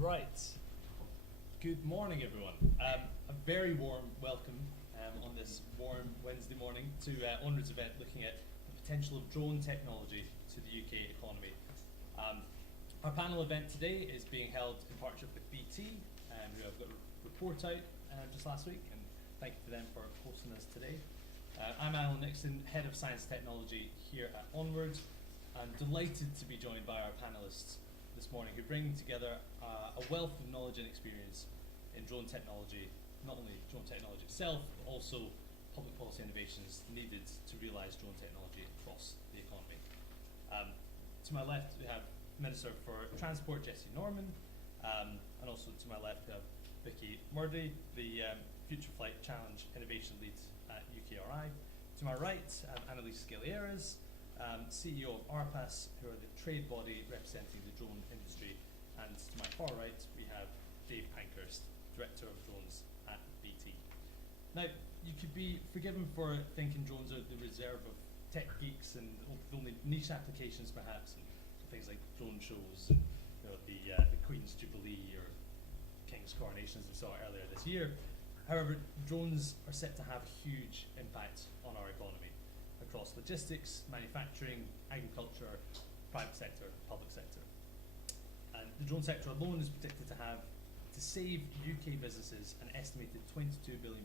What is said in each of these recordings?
Right. Good morning, everyone. A very warm welcome on this warm Wednesday morning to Onward's event looking at the potential of drone technology to the UK economy. Our panel event today is being held in partnership with BT, who have got a report out just last week, and thank you to them for hosting this today. I'm Alan Nixon, Head of Science Technology here at Onward. I'm delighted to be joined by our panellists this morning who bring together a wealth of knowledge and experience in drone technology, not only drone technology itself, but also public policy innovations needed to realise drone technology across the economy. To my left, we have Minister for Transport, Jessie Norman, and also to my left, we have Vicky Murdy, the Future Flight Challenge Innovation Lead at UKRI. To my right, Annalise Scalieras, CEO of RPAS, who are the trade body representing the drone industry. And to my far right, we have Dave Pankhurst, Director of Drones at BT. Now, you could be forgiven for thinking drones are the reserve of tech geeks and only niche applications perhaps, and things like drone shows, and the Queen's Jubilee or King's coronations we saw earlier this year. However, drones are set to have huge impact on our economy across logistics, manufacturing, agriculture, private sector, public sector. And the drone sector alone is predicted to save UK businesses an estimated £22 billion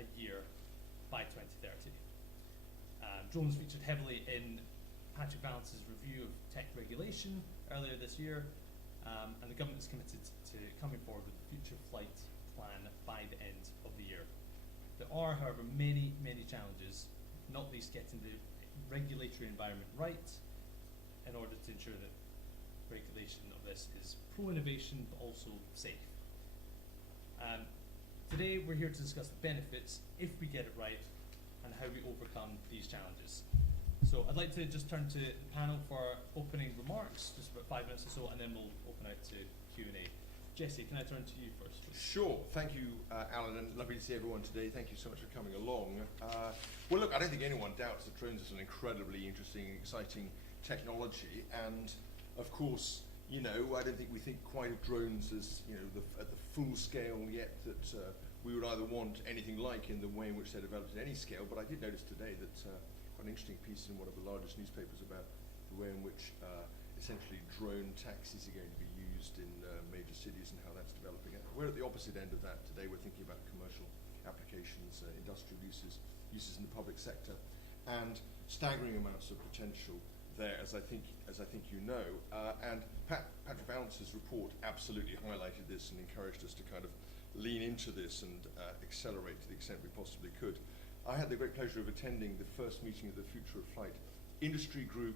a year by 2030. Drones featured heavily in Patrick Vallance's review of tech regulation earlier this year, and the government is committed to coming forward with a future flight plan by the end of the year. There are, however, many challenges, not least getting the regulatory environment right in order to ensure that regulation of this is pro-innovation but also safe. Today we're here to discuss the benefits if we get it right and how we overcome these challenges. So I'd like to just turn to the panel for opening remarks, just about 5 minutes or so, and then we'll open out to Q&A. Jessie, can I turn to you first, please? Sure. Thank you, Alan, and lovely to see everyone today. Thank you so much for coming along. Well, look, I don't think anyone doubts that drones is an incredibly interesting, exciting technology, and of course, I don't think we think quite of drones as, at the full scale yet that we would either want anything like in the way in which they're developed at any scale, but I did notice today that quite an interesting piece in one of the largest newspapers about the way in which essentially drone taxis are going to be used in major cities and how that's developing. We're at the opposite end of that today. We're thinking about commercial applications, industrial uses in the public sector, and staggering amounts of potential there, as I think you know. And Patrick Vallance's report absolutely highlighted this and encouraged us to kind of lean into this and accelerate to the extent we possibly could. I had the great pleasure of attending the first meeting of the Future of Flight industry group,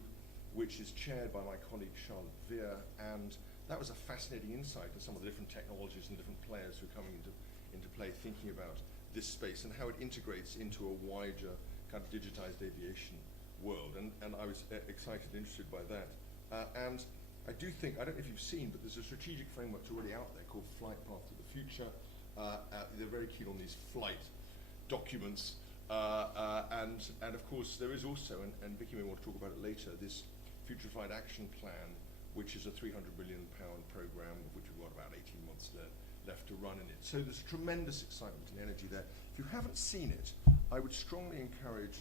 which is chaired by my colleague Charlotte Veer, and that was a fascinating insight into some of the different technologies and different players who are coming into play thinking about this space and how it integrates into a wider kind of digitized aviation world. And I was excited and interested by that. And I do think, I don't know if you've seen, but there's a strategic framework already out there called Flight Path to the Future. They're very keen on these flight documents. And of course, there is also, and Vicky may want to talk about it later, this Future Flight Action Plan, which is a £300 million programme, of which we've got about 18 months left to run in it. So there's tremendous excitement and energy there. If you haven't seen it, I would strongly encourage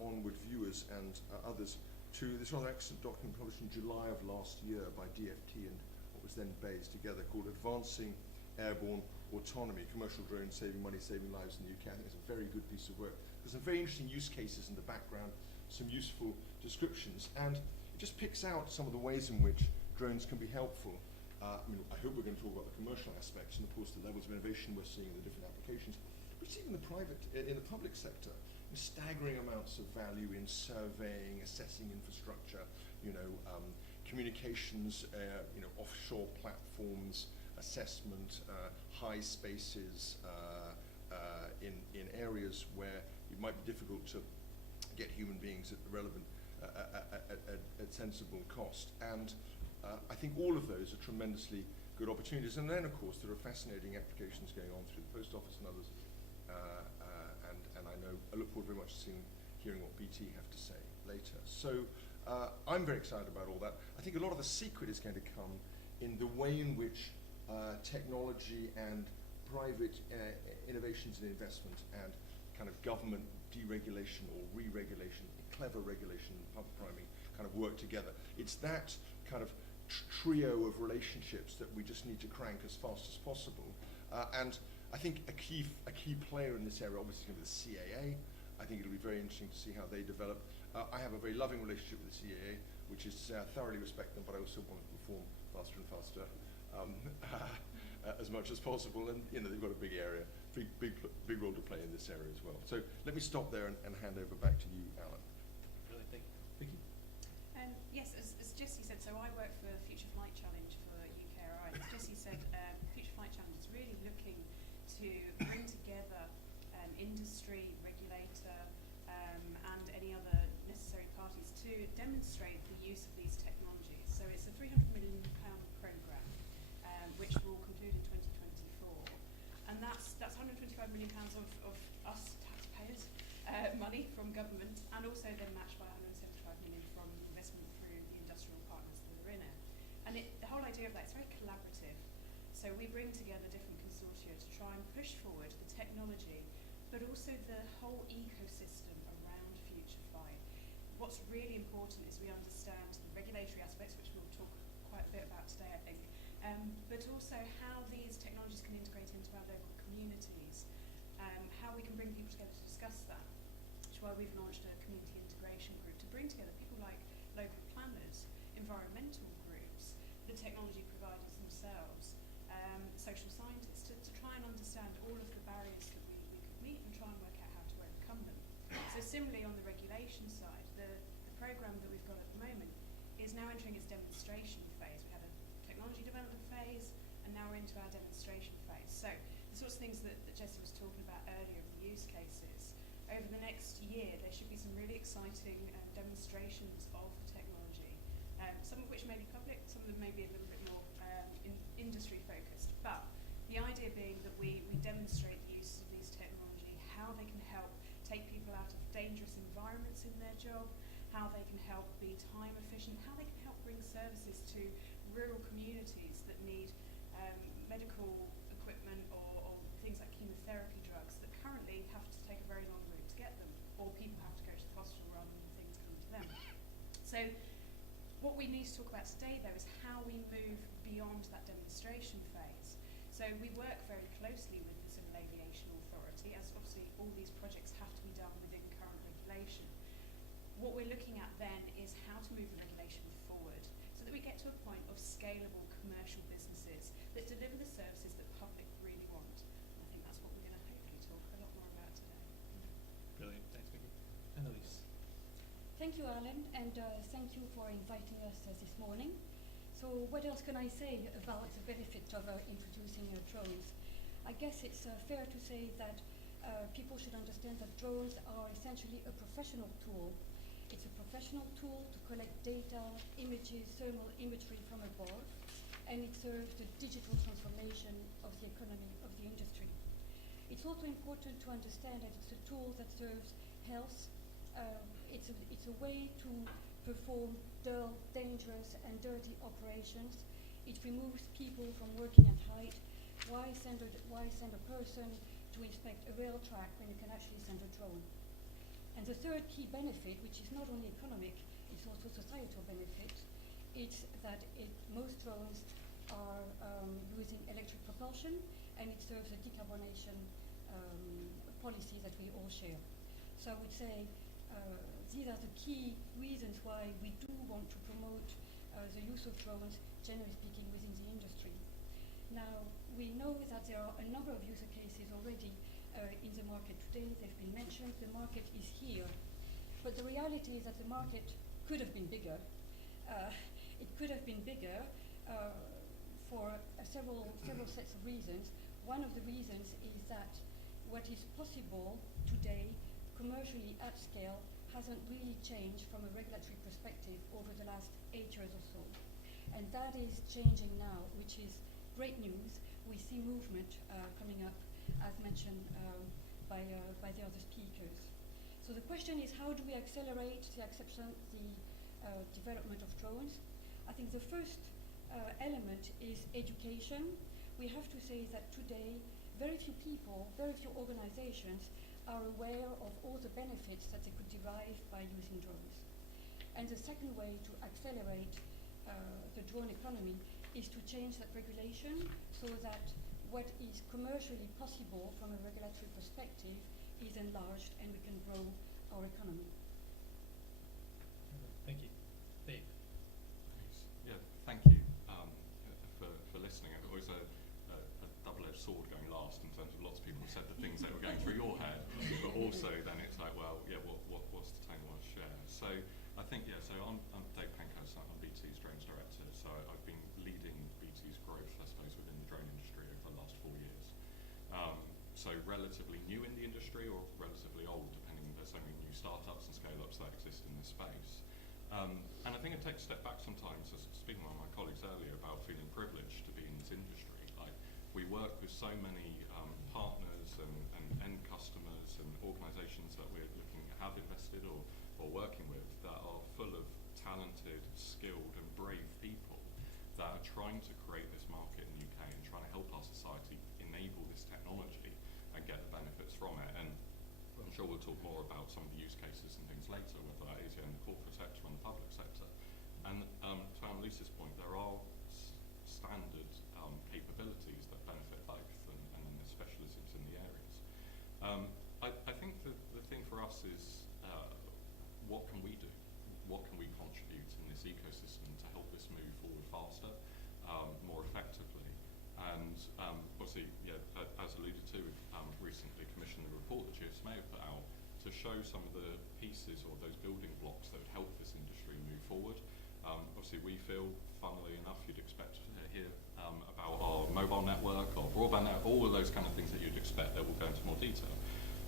Onward viewers and others to this rather excellent document published in July of last year by DFT and what was then BASE together, called Advancing Airborne Autonomy, Commercial Drones Saving Money, Saving Lives in the UK. I think it's a very good piece of work. There's some very interesting use cases in the background, some useful descriptions, and it just picks out some of the ways in which drones can be helpful. I hope we're going to talk about the commercial aspects and of course the levels of innovation we're seeing in the different applications. But see in the public sector, staggering amounts of value in surveying, assessing infrastructure, communications, offshore platforms, assessment, high spaces in areas where it might be difficult to get human beings at the relevant, at sensible cost. And I think all of those are tremendously good opportunities. And then, of course, there are fascinating applications going on through the Post Office and others. And I look forward very much to hearing what BT have to say later. So I'm very excited about all that. I think a lot of the secret is going to come in the way in which technology and private innovations and investment and kind of government deregulation or re-regulation, clever regulation, public priming kind of work together. It's that kind of trio of relationships that we just need to crank as fast as possible. And I think a key player in this area obviously is going to be the CAA. I think it'll be very interesting to see how they develop. I have a very loving relationship with the CAA, which is thoroughly respect them, but I also want to perform faster and faster as much as possible. And you know, they've got a big area, big role to play in this area as well. So let me stop there and hand over back to you, Alan. Really, thank you. Vicky? Yes, as Jesse said, so I work for Future Flight Challenge for UKRI. As Jesse said, Future Flight Challenge is really looking to bring together industry, regulator, and any other necessary parties to demonstrate the use of these technologies. So it's a £300 million programme, which will conclude in 2024, and that's £125 million of us taxpayers' money from government, and also then matched by £175 million from investment through the industrial partners that are in it. And the whole idea of that is very collaborative. So we bring together different consortia to try and push forward the technology, but also the whole ecosystem around future flight. What's really important is we understand the regulatory aspects, which we'll talk quite a bit about today, I think, but also how these technologies can integrate into our local communities, how we can bring people together to discuss that, which is why we've launched a community integration group to bring together people like local planners, environmental groups, the technology providers themselves, social scientists, to try and understand all of the barriers that we could meet and try and work out how to overcome them. So similarly on the regulation side, the programme that we've got at the moment is now entering its demonstration phase. We had a technology development phase, and now we're into our demonstration phase. So the sorts of things that Jesse was talking about earlier, the use cases, over the next year there should be some really exciting demonstrations of the technology, some of which may be public, some of them may be a little bit more industry focused, but the idea being that we demonstrate the use of these technology, how they can help take people out of dangerous environments in their job, how they can help be time efficient, how they can help bring services to rural communities that need medical equipment or things like chemotherapy drugs that currently have to take a very long route to get them, or people have to go to the hospital rather than things coming to them. So what we need to talk about today, though, is how we move beyond that demonstration phase. So we work very closely with the Civil Aviation Authority, as obviously all these projects have to be done within current regulation. What we're looking at then is how to move the regulation forward so that we get to a point of scalable commercial businesses that deliver the services that the public really want. And I think that's what we're going to hopefully talk a lot more about today. Brilliant, thanks Vicky. Annalise? Thank you, Alan, and thank you for inviting us this morning. So what else can I say about the benefit of introducing drones? I guess it's fair to say that people should understand that drones are essentially a professional tool. It's a professional tool to collect data, images, thermal imagery from above, and it serves the digital transformation of the economy, of the industry. It's also important to understand that it's a tool that serves health. It's a way to perform dull, dangerous and dirty operations. It removes people from working at height. Why send a person to inspect a rail track when you can actually send a drone? And the third key benefit, which is not only economic, it's also societal benefit, it's that most drones are using electric propulsion, and it serves a decarbonation policy that we all share. So I would say these are the key reasons why we do want to promote the use of drones, generally speaking, within the industry. Now, we know that there are a number of user cases already in the market today. They've been mentioned. The market is here. But the reality is that the market could have been bigger. It could have been bigger for several sets of reasons. One of the reasons is that what is possible today, commercially at scale, hasn't really changed from a regulatory perspective over the last 8 years or so. And that is changing now, which is great news. We see movement coming up, as mentioned by the other speakers. So the question is, how do we accelerate the development of drones? I think the first element is education. We have to say that today very few people, very few organizations are aware of all the benefits that they could derive by using drones. And the second way to accelerate the drone economy is to change that regulation so that what is commercially possible from a regulatory perspective is enlarged and we can grow our economy. Thank you. Dave. Thanks. Yeah, thank you for listening. It was a double-edged sword going last in terms of lots of people said the things that were going through your head, but also then it's like, well, yeah, what's the tone you want to share? So I think, yeah, so I'm Dave Pankhurst, I'm BT's Drones Director, so I've been leading BT's growth, I suppose, within the drone industry over the last 4 years. So relatively new in the industry or relatively old, depending, there's so many new startups and scale-ups that exist in this space. And I think it takes a step back sometimes, as speaking with my colleagues earlier about feeling privileged to be in this industry. Like, we work with so many partners and end customers and organisations that we're looking at, have invested or working with, that are full of talented, skilled and brave people that are trying to create this market in the UK and trying to help our society enable this technology and get the benefits from it. And I'm sure we'll talk more about some of the use cases and things later, whether that is in the corporate sector or in the public sector. And to Annalise's point, there are standard capabilities that benefit both, and then there's specialisms in the areas. I think the thing for us is what can we do? What can we contribute in this ecosystem to help this move forward faster, more effectively? And obviously, yeah, as alluded to, we've recently commissioned a report that GSMA have put out to show some of the pieces or those building blocks that would help this industry move forward. Obviously, we feel, funnily enough, you'd expect to hear about our mobile network, our broadband network, all of those kind of things that you'd expect that will go into more detail.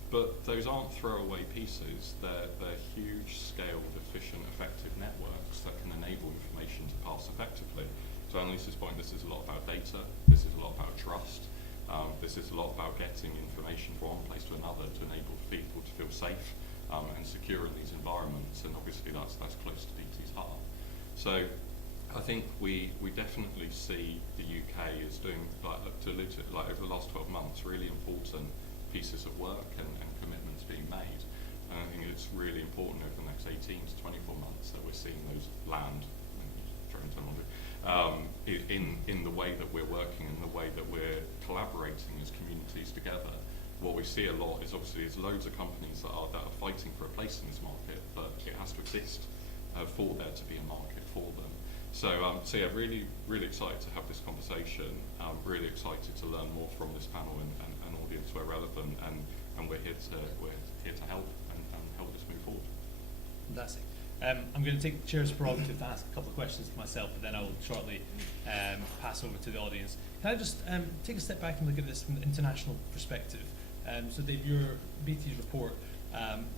But those aren't throwaway pieces, they're huge scaled, efficient, effective networks that can enable information to pass effectively. To Annalise's point, this is a lot about data, this is a lot about trust, this is a lot about getting information from one place to another to enable people to feel safe and secure in these environments, and obviously that's close to BT's heart. So I think we definitely see the UK as doing, like over the last 12 months, really important pieces of work and commitments being made. And I think it's really important over the next 18 to 24 months that we're seeing those land, in the way that we're working and the way that we're collaborating as communities together. What we see a lot is obviously there's loads of companies that are fighting for a place in this market, but it has to exist for there to be a market for them. So yeah, really excited to have this conversation. Really excited to learn more from this panel and audience where relevant, and we're here to help and help this move forward. Fantastic. I'm going to take the chair's prerogative to ask a couple of questions to myself, but then I will shortly pass over to the audience. Can I just take a step back and look at this from an international perspective? So Dave, your BT's report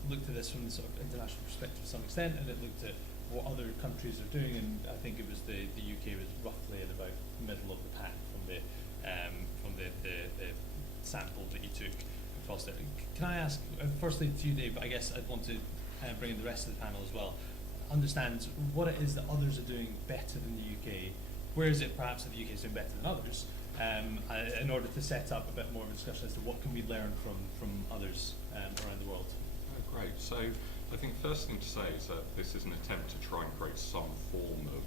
looked at this from the sort of international perspective to some extent, and it looked at what other countries are doing, and I think it was the UK was roughly at about the middle of the pack from the sample that you took across there. Can I ask, firstly to you, Dave, but I guess I'd want to bring in the rest of the panel as well, understand what it is that others are doing better than the UK. Where is it perhaps that the UK is doing better than others, in order to set up a bit more of a discussion as to what can we learn from others around the world? Oh, great. So I think the first thing to say is that this is an attempt to try and create some form of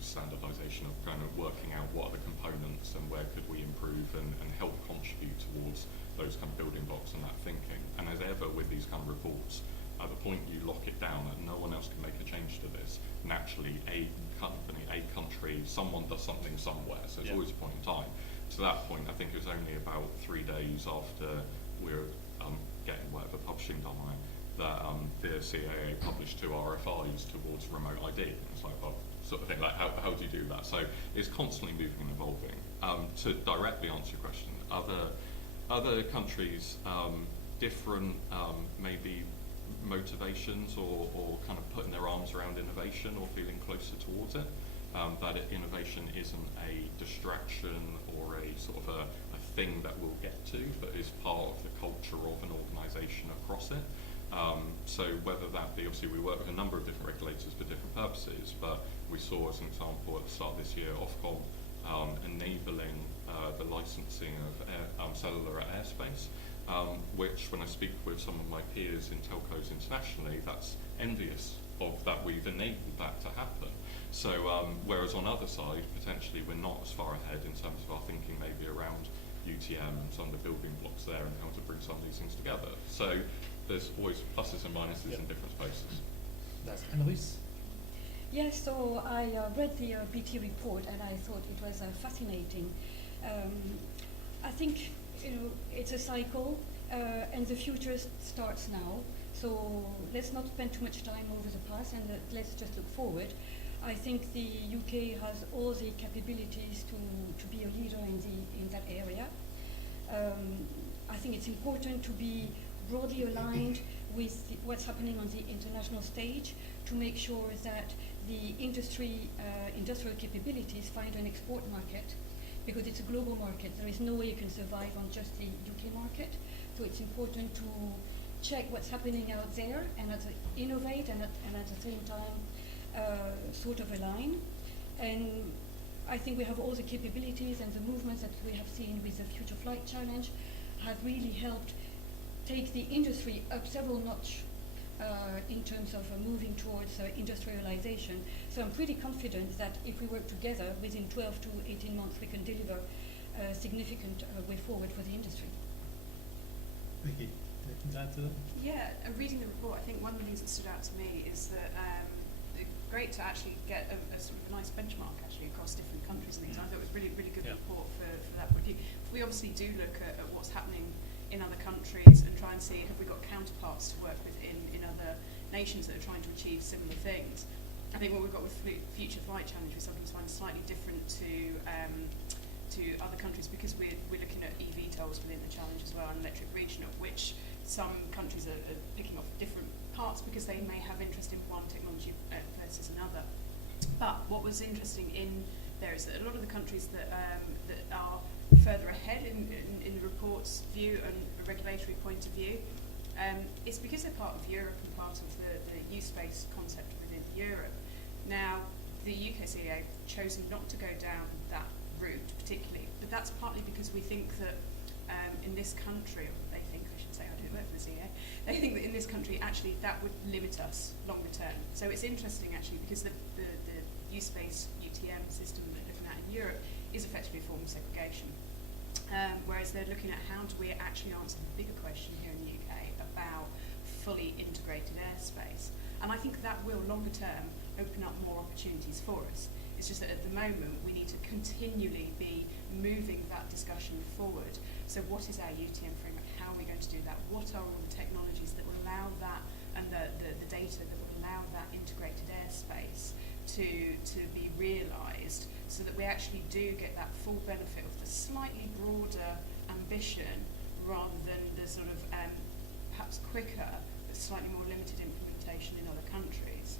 standardisation of kind of working out what are the components and where could we improve and help contribute towards those kind of building blocks and that thinking. And as ever with these kind of reports, at the point you lock it down and no one else can make a change to this, naturally a company, a country, someone does something somewhere, so it's always a point in time. To that point, I think it was only about 3 days after we were getting whatever publishing deadline that the CAA published 2 RFIs towards remote ID. And it's like, well, sort of thing, like how do you do that? So it's constantly moving and evolving. To directly answer your question, other countries, different maybe motivations or kind of putting their arms around innovation or feeling closer towards it. That innovation isn't a distraction or a sort of a thing that we'll get to, but is part of the culture of an organisation across it. So whether that be, obviously we work with a number of different regulators for different purposes, but we saw as an example at the start of this year, Ofcom enabling the licensing of cellular airspace, which when I speak with some of my peers in telcos internationally, that's envious of that we've enabled that to happen. So whereas on other side, potentially we're not as far ahead in terms of our thinking maybe around UTM and some of the building blocks there and how to bring some of these things together. So there's always pluses and minuses in different spaces. That's Annalise. Yes, so I read the BT report and I thought it was fascinating. I think it's a cycle and the future starts now. So let's not spend too much time over the past and let's just look forward. I think the UK has all the capabilities to be a leader in that area. I think it's important to be broadly aligned with what's happening on the international stage to make sure that the industrial capabilities find an export market, because it's a global market. There is no way you can survive on just the UK market. So it's important to check what's happening out there and innovate and at the same time sort of align. And I think we have all the capabilities and the movements that we have seen with the Future Flight Challenge have really helped take the industry up several notch in terms of moving towards industrialization. So I'm pretty confident that if we work together, within 12 to 18 months we can deliver a significant way forward for the industry. Vicky, anything to add to that? Yeah, reading the report, I think one of the things that stood out to me is that great to actually get a sort of nice benchmark actually across different countries and things. I thought it was really good report for that point of view. We obviously do look at what's happening in other countries and try and see have we got counterparts to work with in other nations that are trying to achieve similar things. I think what we've got with Future Flight Challenge, we sometimes find slightly different to other countries because we're looking at eVTOLs within the challenge as well and electric regional, which some countries are picking off different parts because they may have interest in one technology versus another. But what was interesting in there is that a lot of the countries that are further ahead in the report's view and a regulatory point of view, it's because they're part of Europe and part of the U-space concept within Europe. Now, the UK CEA have chosen not to go down that route particularly, but that's partly because we think that in this country, or they think, I should say, I don't work for the CEA, they think that in this country actually that would limit us longer term. So it's interesting actually because the U-space UTM system that they're looking at in Europe is effectively a form of segregation. Whereas they're looking at how do we actually answer the bigger question here in the UK about fully integrated airspace. And I think that will longer term open up more opportunities for us. It's just that at the moment we need to continually be moving that discussion forward. So what is our UTM framework? How are we going to do that? What are all the technologies that will allow that and the data that will allow that integrated airspace to be realised so that we actually do get that full benefit of the slightly broader ambition rather than the sort of perhaps quicker but slightly more limited implementation in other countries.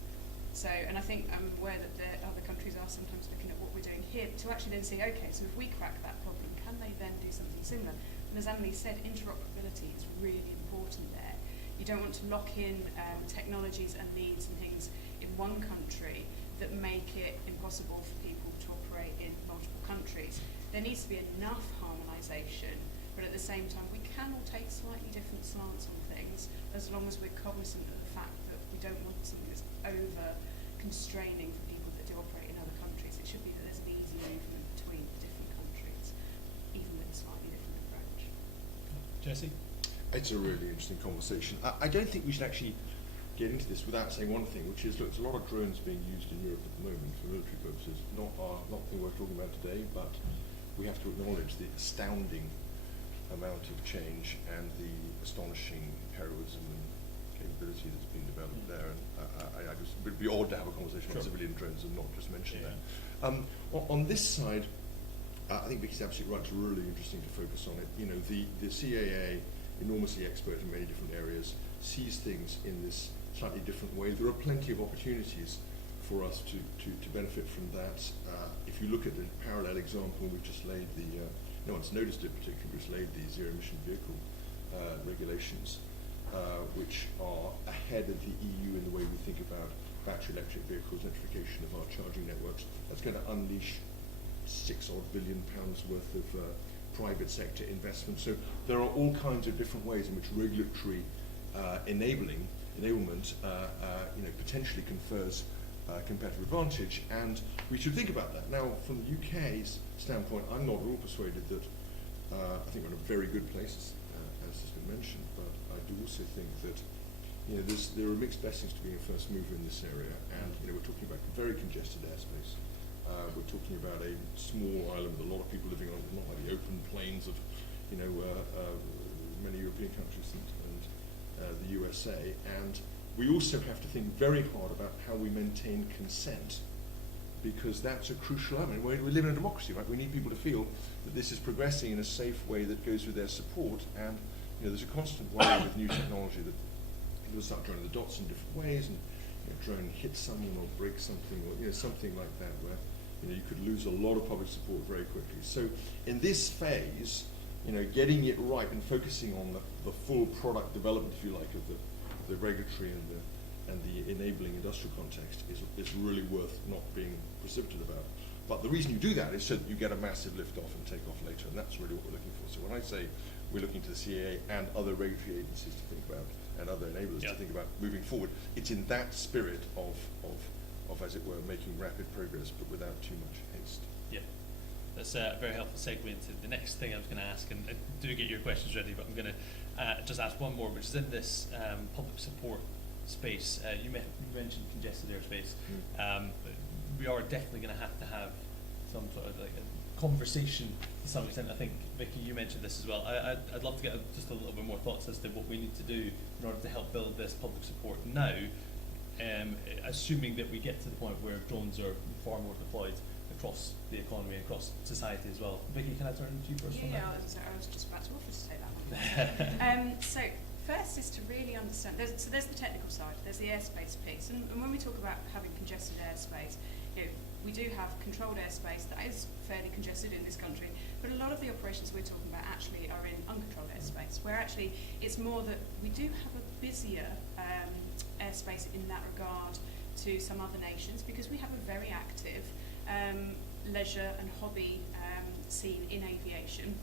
So, and I think I'm aware that the other countries are sometimes looking at what we're doing here to actually then see, okay, so if we crack that problem, can they then do something similar? And as Annalise said, interoperability is really important there. You don't want to lock in technologies and needs and things in one country that make it impossible for people to operate in multiple countries. There needs to be enough harmonisation, but at the same time we can all take slightly different slants on things as long as we're cognizant of the fact that we don't want something that's over constraining for people that do operate in other countries. It should be that there's an easy movement between the different countries, even with a slightly different approach. Jesse? It's a really interesting conversation. I don't think we should actually get into this without saying one thing, which is, look, there's a lot of drones being used in Europe at the moment for military purposes. Not the thing we're talking about today, but we have to acknowledge the astounding amount of change and the astonishing heroism and capability that's been developed there. And I just, it would be odd to have a conversation about civilian drones and not just mention that. On this side, I think Vicky's absolutely right. It's really interesting to focus on it. You know, the CAA, enormously expert in many different areas, sees things in this slightly different way. There are plenty of opportunities for us to benefit from that. If you look at the parallel example, we've just laid no one's noticed it particularly, we've just laid the zero emission vehicle regulations, which are ahead of the EU in the way we think about battery electric vehicles, electrification of our charging networks. That's going to unleash £6 billion worth of private sector investment. So there are all kinds of different ways in which regulatory enablement potentially confers competitive advantage, and we should think about that. Now, from the UK's standpoint, I'm not at all persuaded that I think we're in a very good place, as has been mentioned, but I do also think that there are mixed blessings to being a first mover in this area, and we're talking about very congested airspace. We're talking about a small island with a lot of people living on it, not like the open plains of many European countries and the USA. And we also have to think very hard about how we maintain consent, because that's a crucial element. We live in a democracy, right? We need people to feel that this is progressing in a safe way that goes with their support. And there's a constant worry with new technology that people start joining the dots in different ways, and drone hits someone or breaks something, or something like that, where you could lose a lot of public support very quickly. So in this phase, getting it right and focusing on the full product development, if you like, of the regulatory and the enabling industrial context is really worth not being precipitate about. But the reason you do that is so that you get a massive lift off and take off later, and that's really what we're looking for. So when I say we're looking to the CAA and other regulatory agencies to think about, and other enablers to think about moving forward, it's in that spirit of, as it were, making rapid progress, but without too much haste. Yeah, that's a very helpful segue into the next thing I was going to ask, and do get your questions ready, but I'm going to just ask one more, which is in this public support space. You mentioned congested airspace. We are definitely going to have some sort of like a conversation to some extent. I think, Vicky, you mentioned this as well. I'd love to get just a little bit more thoughts as to what we need to do in order to help build this public support now, assuming that we get to the point where drones are far more deployed across the economy, across society as well. Vicky, can I turn to you first? Yeah, I was just about to offer to take that one. So first is to really understand, there's the technical side, there's the airspace piece, and when we talk about having congested airspace, we do have controlled airspace that is fairly congested in this country, but a lot of the operations we're talking about actually are in uncontrolled airspace, where actually it's more that we do have a busier airspace in that regard to some other nations, because we have a very active leisure and hobby scene in aviation,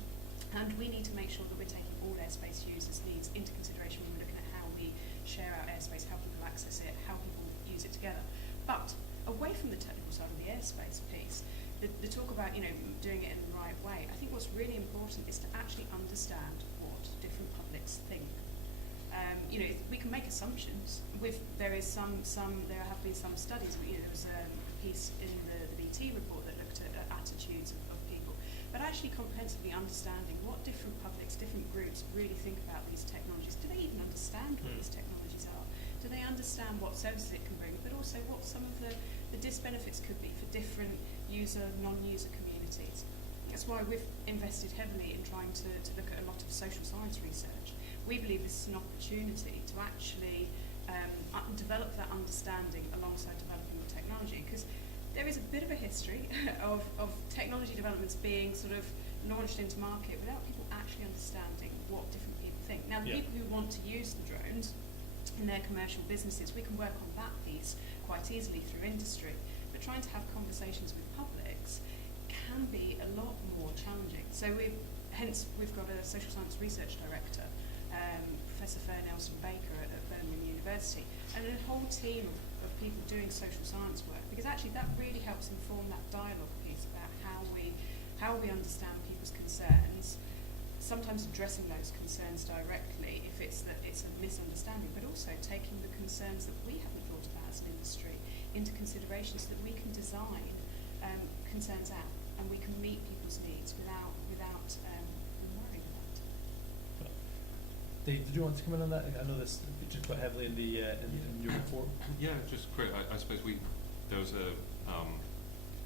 and we need to make sure that we're taking all airspace users' needs into consideration when we're looking at how we share our airspace, how people access it, how people use it together. But away from the technical side of the airspace piece, the talk about doing it in the right way, I think what's really important is to actually understand what different publics think. We can make assumptions. There have been some studies. There was a piece in the BT report that looked at attitudes of people, but actually comprehensively understanding what different publics, different groups really think about these technologies. Do they even understand what these technologies are? Do they understand what services it can bring, but also what some of the disbenefits could be for different user, non-user communities? That's why we've invested heavily in trying to look at a lot of social science research. We believe this is an opportunity to actually develop that understanding alongside developing the technology, because there is a bit of a history of technology developments being sort of launched into market without people actually understanding what different people think. Now, the people who want to use the drones in their commercial businesses, we can work on that piece quite easily through industry, but trying to have conversations with publics can be a lot more challenging. So we've got a social science research director, Professor Fer Nelson Baker at Birmingham University, and a whole team of people doing social science work, because actually that really helps inform that dialogue piece about how we understand people's concerns, sometimes addressing those concerns directly if it's a misunderstanding, but also taking the concerns that we haven't thought about as an industry into consideration so that we can design concerns out and we can meet people's needs without worrying about it. Dave, did you want to come in on that? I know this featured quite heavily in in your report. Yeah, just quick. I suppose there was a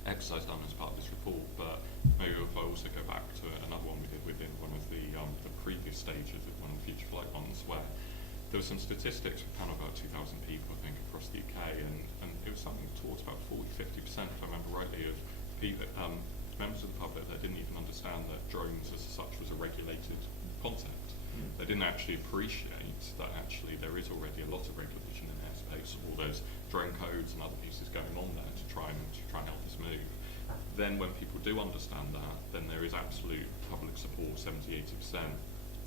exercise done as part of this report, but maybe if I also go back to another one we did within one of the previous stages of one of the future flight ones, where there were some statistics for kind of about 2,000 people, I think, across the UK, and it was something towards about 40–50%, if I remember rightly, of people, members of the public that didn't even understand that drones as such was a regulated concept. They didn't actually appreciate that actually there is already a lot of regulation in airspace. place all those drone codes and other pieces going on there to try and help us move. Then when people do understand that, then there is absolute public support, 70–80%,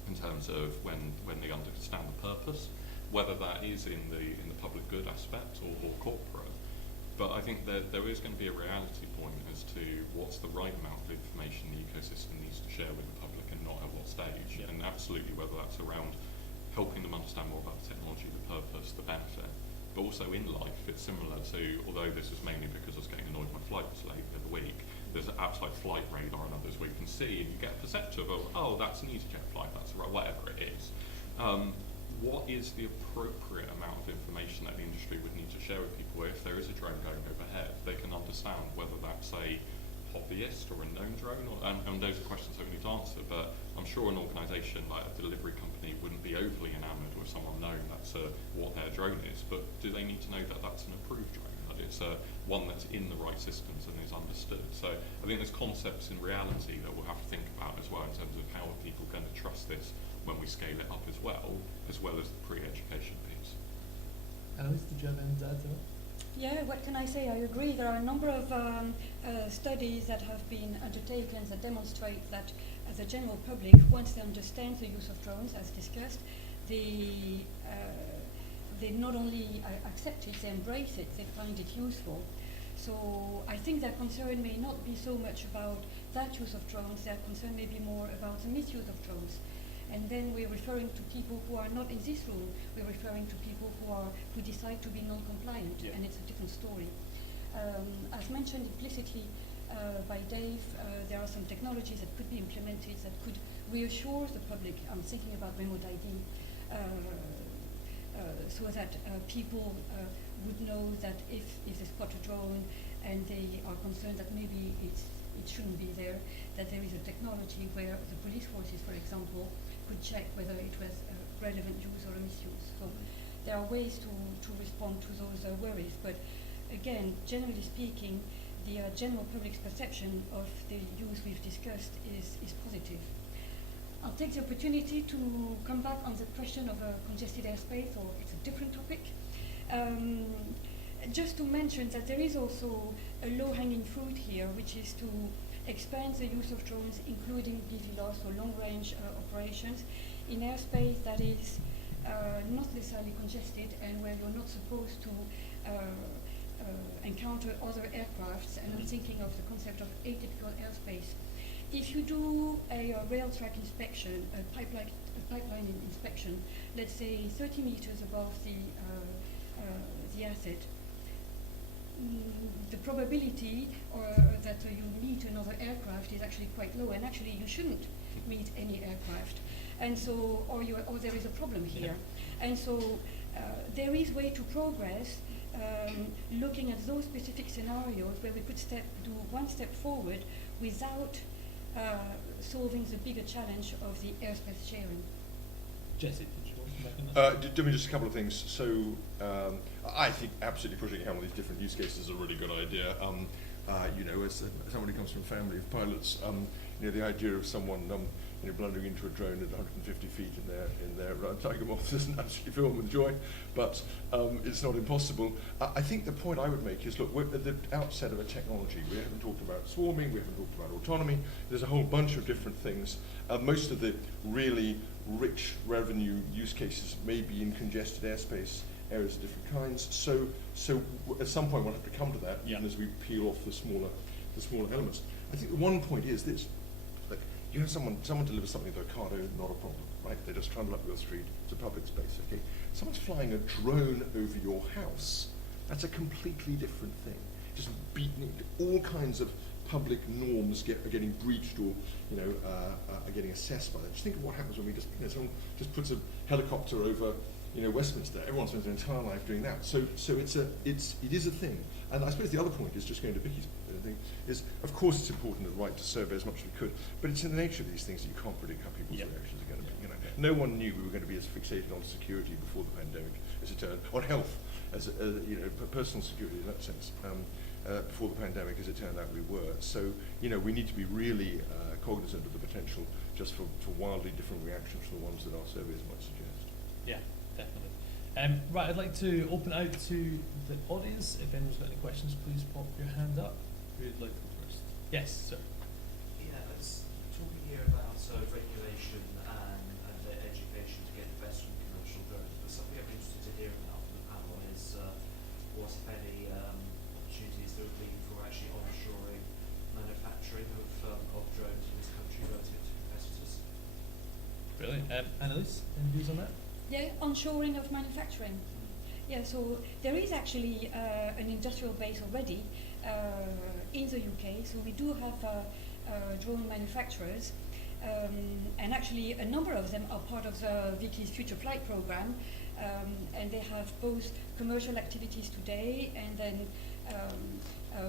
in terms of when they understand the purpose, whether that is in the public good aspect or corporate. But I think that there is going to be a reality point as to what's the right amount of information the ecosystem needs to share with the public and not at what stage. Yeah. And absolutely whether that's around helping them understand more about the technology, the purpose, the benefit. But also in life, it's similar to, although this is mainly because I was getting annoyed my flight was late the other week, there's apps like Flight Radar and others where you can see and you get a perceptive of, oh, that's an EasyJet flight, that's right, whatever it is. What is the appropriate amount of information that the industry would need to share with people if there is a drone going overhead? They can understand whether that's a hobbyist or a known drone, and those are questions that we need to answer. But I'm sure an organisation like a delivery company wouldn't be overly enamoured with someone knowing that's what their drone is. But do they need to know that that's an approved drone, that it's one that's in the right systems and is understood? So I think there's concepts in reality that we'll have to think about as well in terms of how are people going to trust this when we scale it up as well as the pre-education piece. Alice, did you have anything to add to that? Yeah, what can I say? I agree. There are a number of studies that have been undertaken that demonstrate that the general public, once they understand the use of drones, as discussed, they not only accept it, they embrace it, they find it useful. So I think their concern may not be so much about that use of drones, their concern may be more about the misuse of drones. And then we're referring to people who are not in this room. We're referring to people who decide to be non-compliant, Yeah. and it's a different story. As mentioned implicitly by Dave, there are some technologies that could be implemented that could reassure the public. I'm thinking about remote ID, so that people would know that if they spot a drone and they are concerned that maybe it shouldn't be there, that there is a technology where the police forces, for example, could check whether it was relevant use or a misuse. So there are ways to respond to those worries. But again, generally speaking, the general public's perception of the use we've discussed is positive. I'll take the opportunity to come back on the question of congested airspace, or it's a different topic. Just to mention that there is also a low-hanging fruit here, which is to expand the use of drones, including BVLOS, or long-range operations, in airspace that is not necessarily congested and where you're not supposed to encounter other aircrafts. And I'm thinking of the concept of atypical airspace. If you do a rail track inspection, a pipeline inspection, let's say 30 meters above the asset, the probability that you meet another aircraft is actually quite low, and actually you shouldn't meet any aircraft, and so or there is a problem here. Yeah. And so there is way to progress, looking at those specific scenarios where we could do one step forward without solving the bigger challenge of the airspace sharing. Jesse, did you want to make that? Do me just a couple of things. So I think absolutely pushing out all these different use cases is a really good idea. You know, as somebody who comes from a family of pilots, you know, the idea of someone you know, blundering into a drone at 150 feet in their tiger moth doesn't actually fill them with joy, but it's not impossible. I think the point I would make is, look, we're at the outset of a technology. We haven't talked about swarming, we haven't talked about autonomy. There's a whole bunch of different things. Most of the really rich revenue use cases may be in congested airspace areas of different kinds. So at some point we'll have to come to that, even as we peel off the smaller elements. I think the one point is this: like, you have someone delivers something to Ocado, not a problem, right? They just trundle up your street. It's a public space, okay? Someone's flying a drone over your house. That's a completely different thing. Just beaten, all kinds of public norms are getting breached, or you know, are getting assessed by that. Just think of what happens when we someone just puts a helicopter over, you know, Westminster. Everyone spends their entire life doing that. So it is a thing. And I suppose the other point is, just going to Vicky's thing, is of course it's important, the right to survey as much as we could, but it's in the nature of these things that you can't predict how people's reactions are going to be. You know, no one knew we were going to be as fixated on security before the pandemic as it turned, on health, as you know, personal security in that sense. Before the pandemic, as it turned out, we were. So, you know, we need to be really cognizant of the potential just for wildly different reactions from the ones that our surveys might suggest. Yeah, definitely. Right, I'd like to open out to the audience. If anyone's got any questions, please pop your hand up. Who'd like to go first? Yes, sir. Yeah, it's talking here about regulation and education to get the best from commercial growth. But something I'm interested to hear about from the panel is what, if any, opportunities there would be for actually onshoring manufacturing of drones in this country relative to competitors. Brilliant. Annalise, any views on that? Yeah, onshoring of manufacturing. Yeah, so there is actually an industrial base already in the UK. So we do have drone manufacturers, and actually a number of them are part of the Vicky's Future Flight program, and they have both commercial activities today and then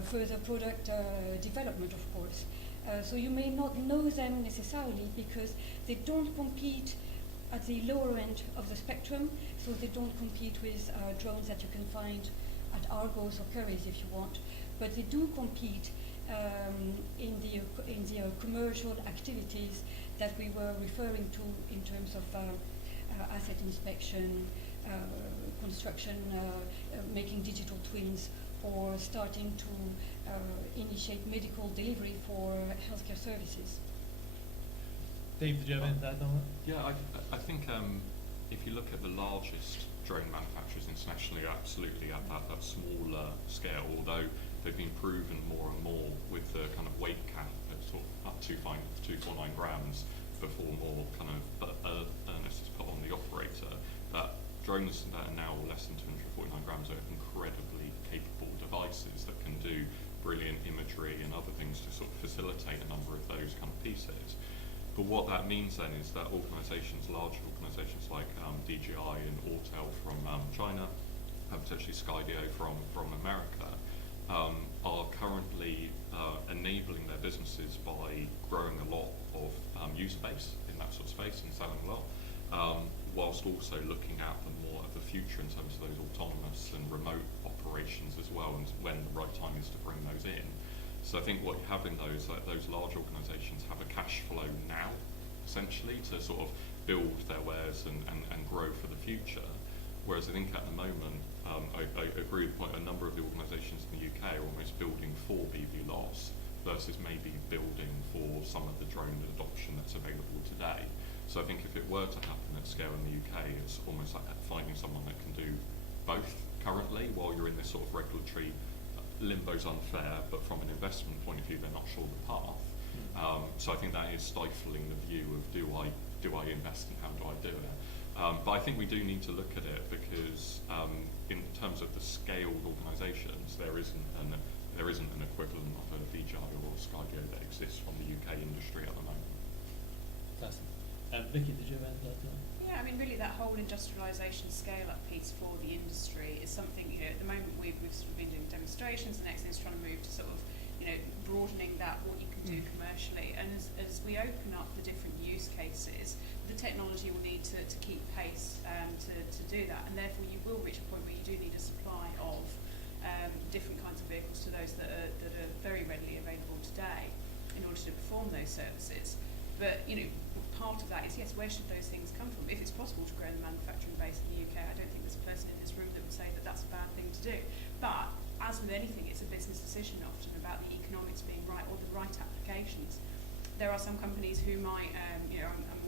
further product development, of course. So you may not know them necessarily because they don't compete at the lower end of the spectrum, so they don't compete with drones that you can find at Argos or Currys if you want, but they do compete in the commercial activities that we were referring to in terms of asset inspection, construction, making digital twins, or starting to initiate medical delivery for healthcare services. Dave, did you have anything to add on that? Yeah, I think if you look at the largest drone manufacturers internationally, are absolutely at that smaller scale, although they've been proven more and more with the kind of weight cap at sort of up to 249 grams before more kind of earnest is put on the operator, that drones that are now less than 249 grams are incredibly capable devices that can do brilliant imagery and other things to sort of facilitate a number of those kind of pieces. But what that means then is that organisations, large organisations like DJI and Autel from China, and potentially Skydio from America, are currently enabling their businesses by growing a lot of user base in that sort of space and selling a lot, whilst also looking at the more of the future in terms of those autonomous and remote operations as well, and when the right time is to bring those in. So I think what you have in those large organisations have a cash flow now, essentially, to sort of build their wares and grow for the future. Whereas I think at the moment, I agree with the point, a number of the organisations in the UK are almost building for BV loss versus maybe building for some of the drone adoption that's available today. So I think if it were to happen at scale in the UK, it's almost like finding someone that can do both currently while you're in this sort of regulatory limbo's unfair, but from an investment point of view, they're not sure the path. So I think that is stifling the view of do I invest and how do I do it? But I think we do need to look at it because in terms of the scaled organisations, there isn't an equivalent of a DJI or Skydio that exists from the UK industry at the moment. Fantastic. Vicky, did you have anything to add to that? Yeah, I mean, really, that whole industrialisation scale-up piece for the industry is something, at the moment we've sort of been doing demonstrations. The next thing is trying to move to sort of, broadening that, what you can do commercially. And as we open up the different use cases, the technology will need to keep pace to do that. And therefore, you will reach a point where you do need a supply of different kinds of vehicles to those that are very readily available today in order to perform those services. But, part of that is, yes, where should those things come from? If it's possible to grow the manufacturing base in the UK, I don't think there's a person in this room that would say that that's a bad thing to do. But as with anything, it's a business decision often about the economics being right or the right applications. There are some companies who might, I'm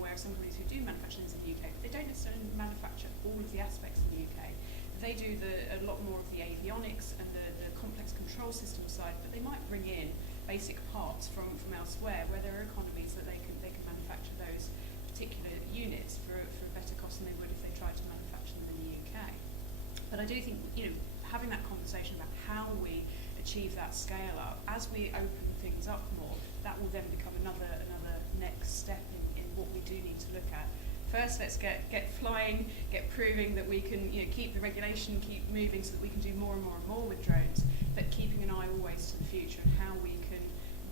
aware of some companies who do manufacture things in the UK, but they don't necessarily manufacture all of the aspects in the UK. They do a lot more of the avionics and the complex control system side, but they might bring in basic parts from elsewhere where there are economies that they can manufacture those particular units for a better cost than they would if they tried to manufacture them in the UK. But I do think, having that conversation about how we achieve that scale up, as we open things up more, that will then become another next step in what we do need to look at. First, let's get flying, get proving that we can keep the regulation, keep moving so that we can do more and more and more with drones, but keeping an eye always to the future and how we can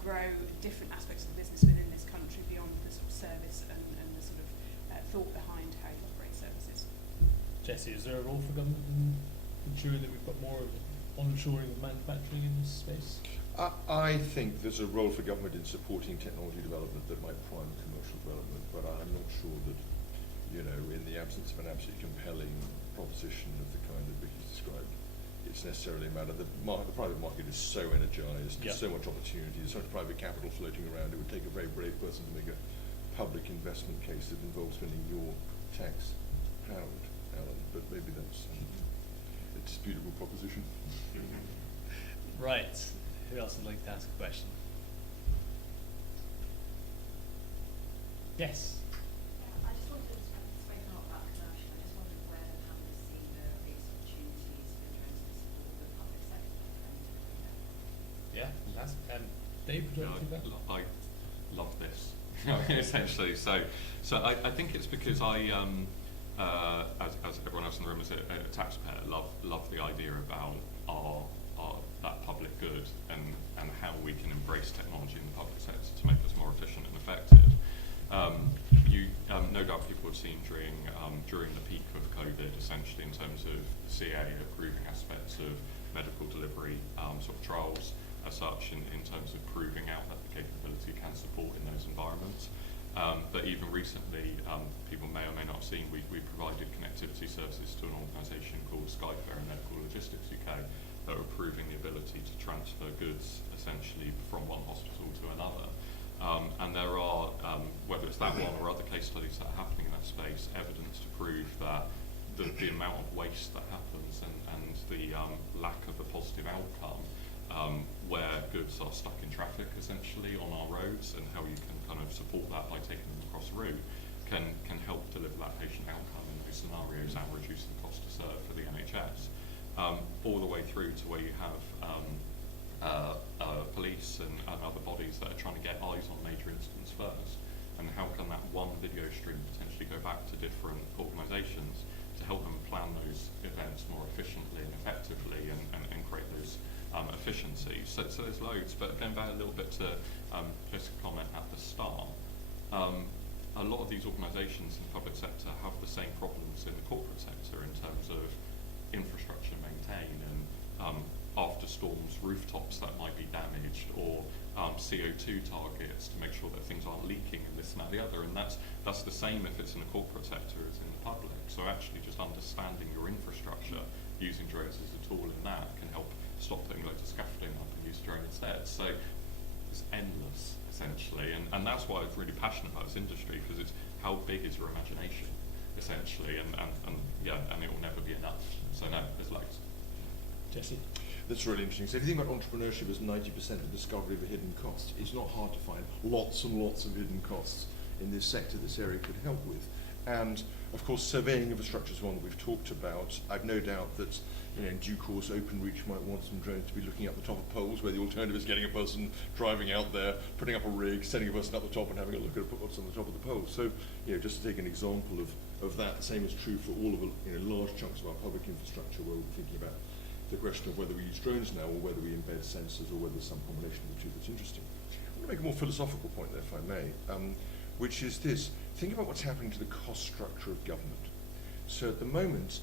grow different aspects of the business within this country beyond the sort of service and the sort of thought behind how you operate services. Jesse, is there a role for government in ensuring that we've got more onshoring of manufacturing in this space? I think there's a role for government in supporting technology development that might prime commercial development, but I'm not sure that, in the absence of an absolutely compelling proposition of the kind that Vicky's described. It's necessarily a matter. The private market is so energised, there's so much opportunity, there's so much private capital floating around. It would take a very brave person to make a public investment case that involves spending your tax pound, Alan. But maybe that's a disputable proposition. Right. Who else would like to ask a question? Yes. I just wanted to speak a lot about commercial. I just wondered where the panel has seen the biggest opportunities for drones to support the public sector. Yeah, fantastic. Dave, would you like to do that? I love this, essentially. So I think it's because I, as everyone else in the room is a taxpayer, love the idea about that public good and how we can embrace technology in the public sector to make us more efficient and effective. No doubt people have seen during the peak of COVID, essentially in terms of CA approving aspects of medical delivery sort of trials as such in terms of proving out that the capability can support in those environments. But even recently, people may or may not have seen, we provided connectivity services to an organisation called Skyfair and Medical Logistics UK that were proving the ability to transfer goods essentially from one hospital to another. And there are, whether it's that one or other case studies that are happening in that space, evidence to prove that the amount of waste that happens and the lack of a positive outcome where goods are stuck in traffic essentially on our roads, and how you can kind of support that by taking them across the route can help deliver that patient outcome in those scenarios and reduce the cost to serve for the NHS. All the way through to where you have police and other bodies that are trying to get eyes on major incidents first, and how can that one video stream potentially go back to different organisations to help them plan those events more efficiently and effectively and create those efficiencies. So there's loads, but going back a little bit to just a comment at the start, a lot of these organisations in the public sector have the same problems in the corporate sector in terms of infrastructure maintain and after storms rooftops that might be damaged, or CO2 targets to make sure that things aren't leaking and this and that and the other, and that's the same if it's in the corporate sector as in the public. So actually just understanding your infrastructure, using drones as a tool in that can help stop putting loads of scaffolding up and use a drone instead. So it's endless essentially, and that's why I was really passionate about this industry, because it's how big is your imagination essentially, and it will never be enough. So no, there's loads. Jesse? That's really interesting. So if you think about entrepreneurship as 90% of discovery of a hidden cost, it's not hard to find lots and lots of hidden costs in this sector this area could help with. And of course, surveying infrastructure is one that we've talked about. I've no doubt that in due course, OpenReach might want some drones to be looking up the top of poles, where the alternative is getting a person driving out there, putting up a rig, setting a person up the top and having a look at what's on the top of the pole. So just to take an example of that, the same is true for all of large chunks of our public infrastructure, where we're thinking about the question of whether we use drones now or whether we embed sensors or whether there's some combination of the two that's interesting. I want to make a more philosophical point there, if I may, which is this. Think about what's happening to the cost structure of government. So at the moment,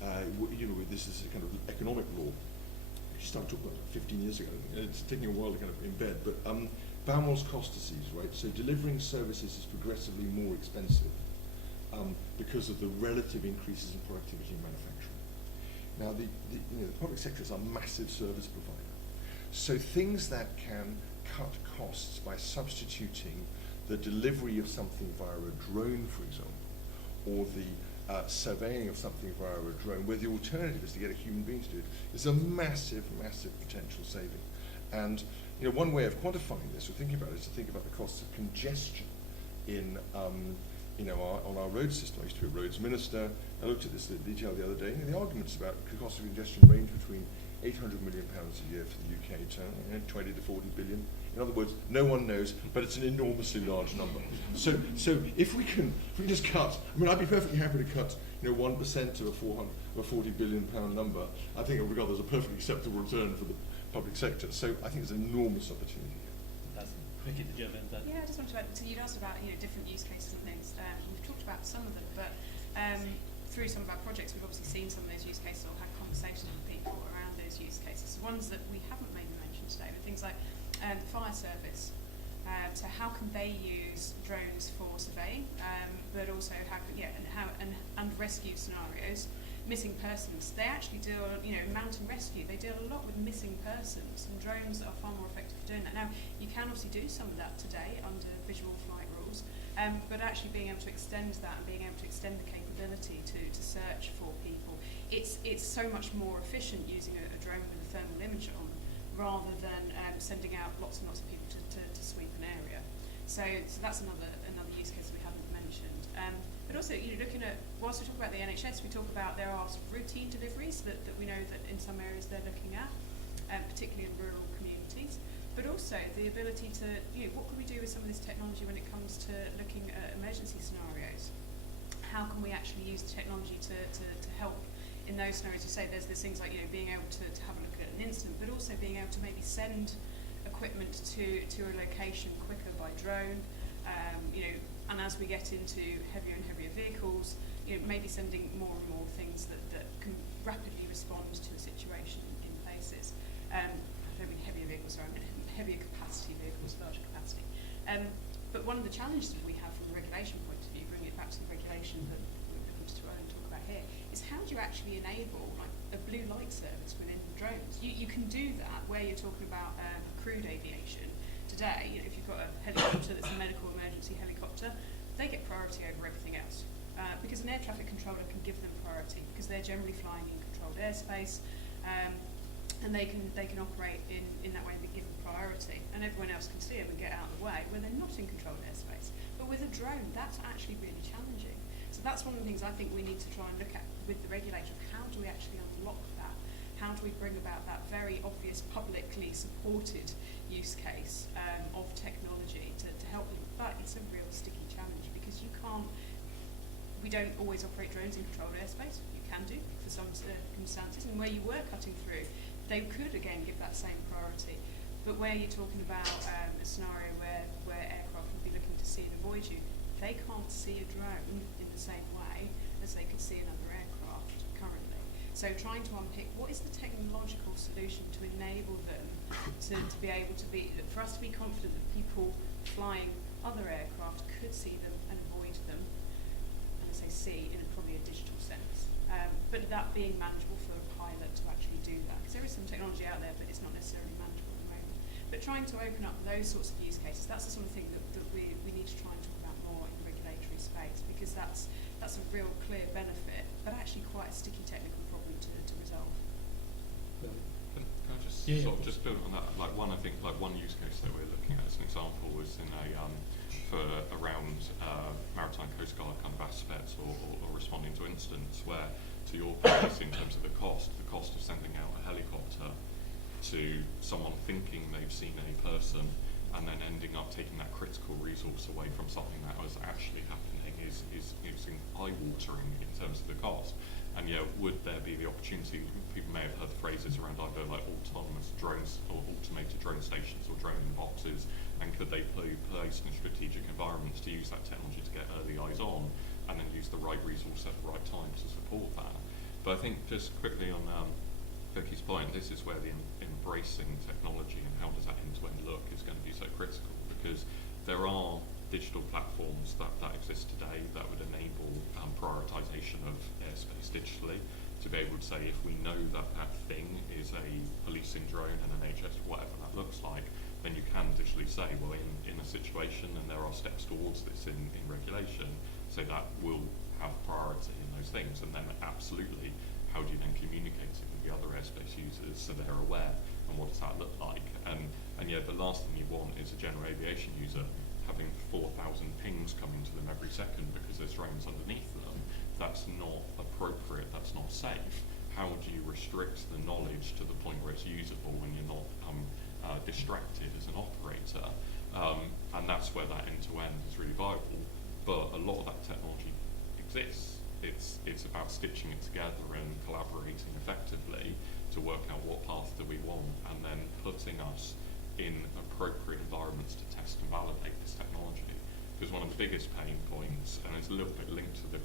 this is a kind of economic law. We started talking about 15 years ago. It's taking a while to kind of embed, but Balmore's cost disease, right? So delivering services is progressively more expensive because of the relative increases in productivity in manufacturing. Now, the public sector is a massive service provider. So things that can cut costs by substituting the delivery of something via a drone, for example, or the surveying of something via a drone, where the alternative is to get a human being to do it, is a massive, massive potential saving. And one way of quantifying this, or thinking about it, is to think about the costs of congestion in on our road system. I used to be a roads minister. I looked at this in detail the other day. The arguments about the cost of congestion range between £800 million a year for the UK to 20 to 40 billion. In other words, no one knows, but it's an enormously large number. So if we can just cut, I'd be perfectly happy to cut 1% of a £40 billion number. I think I would regard that as a perfectly acceptable return for the public sector. So I think there's an enormous opportunity here. Fantastic. Vicky, did you have anything? Yeah, I just wanted to add, so you'd asked about different use cases and things. We've talked about some of them, but through some of our projects, we've obviously seen some of those use cases or had conversations with people around those use cases. The ones that we haven't maybe mentioned today were things like the fire service. So how can they use drones for surveying, but also and rescue scenarios, missing persons. They actually deal, mountain rescue. They deal a lot with missing persons, and drones are far more effective for doing that. Now, you can obviously do some of that today under visual flight rules, but actually being able to extend that and being able to extend the capability to search for people, it's so much more efficient using a drone with a thermal imager on, rather than sending out lots and lots of people to sweep an area. So that's another use case we haven't mentioned. But also, looking at, whilst we talk about the NHS, we talk about there are routine deliveries that we know that in some areas they're looking at, particularly in rural communities. But also the ability to, what can we do with some of this technology when it comes to looking at emergency scenarios? How can we actually use the technology to help in those scenarios? You say there's things like, being able to have a look at an incident, but also being able to maybe send equipment to a location quicker by drone, and as we get into heavier and heavier vehicles, maybe sending more and more things that can rapidly respond to a situation in places. I don't mean heavier vehicles, sorry, I mean heavier capacity vehicles, larger capacity. But one of the challenges that we have from a regulation point of view, bringing it back to the regulation that we're looking to talk about here, is how do you actually enable a blue light service within drones? You can do that where you're talking about crewed aviation. Today, if you've got a helicopter that's a medical emergency helicopter, they get priority over everything else. Because an air traffic controller can give them priority because they're generally flying in controlled airspace, and they can operate in that way, be given priority, and everyone else can see them and get out of the way where they're not in controlled airspace. But with a drone, that's actually really challenging. So that's one of the things I think we need to try and look at with the regulator. How do we actually unlock that? How do we bring about that very obvious publicly supported use case of technology to help them? But it's a real sticky challenge because we don't always operate drones in controlled airspace. You can do for some circumstances, and where you were cutting through, they could again give that same priority. But where you're talking about a scenario where aircraft would be looking to see and avoid you, they can't see a drone in the same way as they could see another aircraft currently. So trying to unpick what is the technological solution to enable them to be able to for us to be confident that people flying other aircraft could see them and avoid them, and I say see in probably a digital sense, but that being manageable for a pilot to actually do that, because there is some technology out there, but it's not necessarily manageable at the moment. But trying to open up those sorts of use cases, that's the sort of thing that we need to try and talk about more in the regulatory space, because that's a real clear benefit, but actually quite a sticky technical problem to resolve. Can I just just build on that? One use case that we're looking at as an example was in around maritime coast guard kind of aspects or responding to incidents where, to your point, in terms of the cost of sending out a helicopter to someone thinking they've seen a person and then ending up taking that critical resource away from something that was actually happening is eye-watering in terms of the cost. And would there be the opportunity, people may have heard the phrases around either like autonomous drones or automated drone stations or drone boxes, and could they be placed in strategic environments to use that technology to get early eyes on and then use the right resource at the right time to support that. But I think just quickly on Vicky's point, this is where the embracing technology and how does that end-to-end look is going to be so critical, because there are digital platforms that exist today that would enable prioritisation of airspace digitally, to be able to say if we know that thing is a policing drone, an NHS, whatever that looks like, then you can digitally say, well, in a situation, and there are steps towards this in regulation, so that will have priority in those things, and then absolutely, how do you then communicate it with the other airspace users so they're aware, and what does that look like? And the last thing you want is a general aviation user having 4,000 pings coming to them every second because there's drones underneath them. That's not appropriate, that's not safe. How do you restrict the knowledge to the point where it's usable when you're not distracted as an operator? And that's where that end-to-end is really viable. But a lot of that technology exists. It's about stitching it together and collaborating effectively to work out what path do we want, and then putting us in appropriate environments to test and validate this technology. Because one of the biggest pain points, and it's a little bit linked to the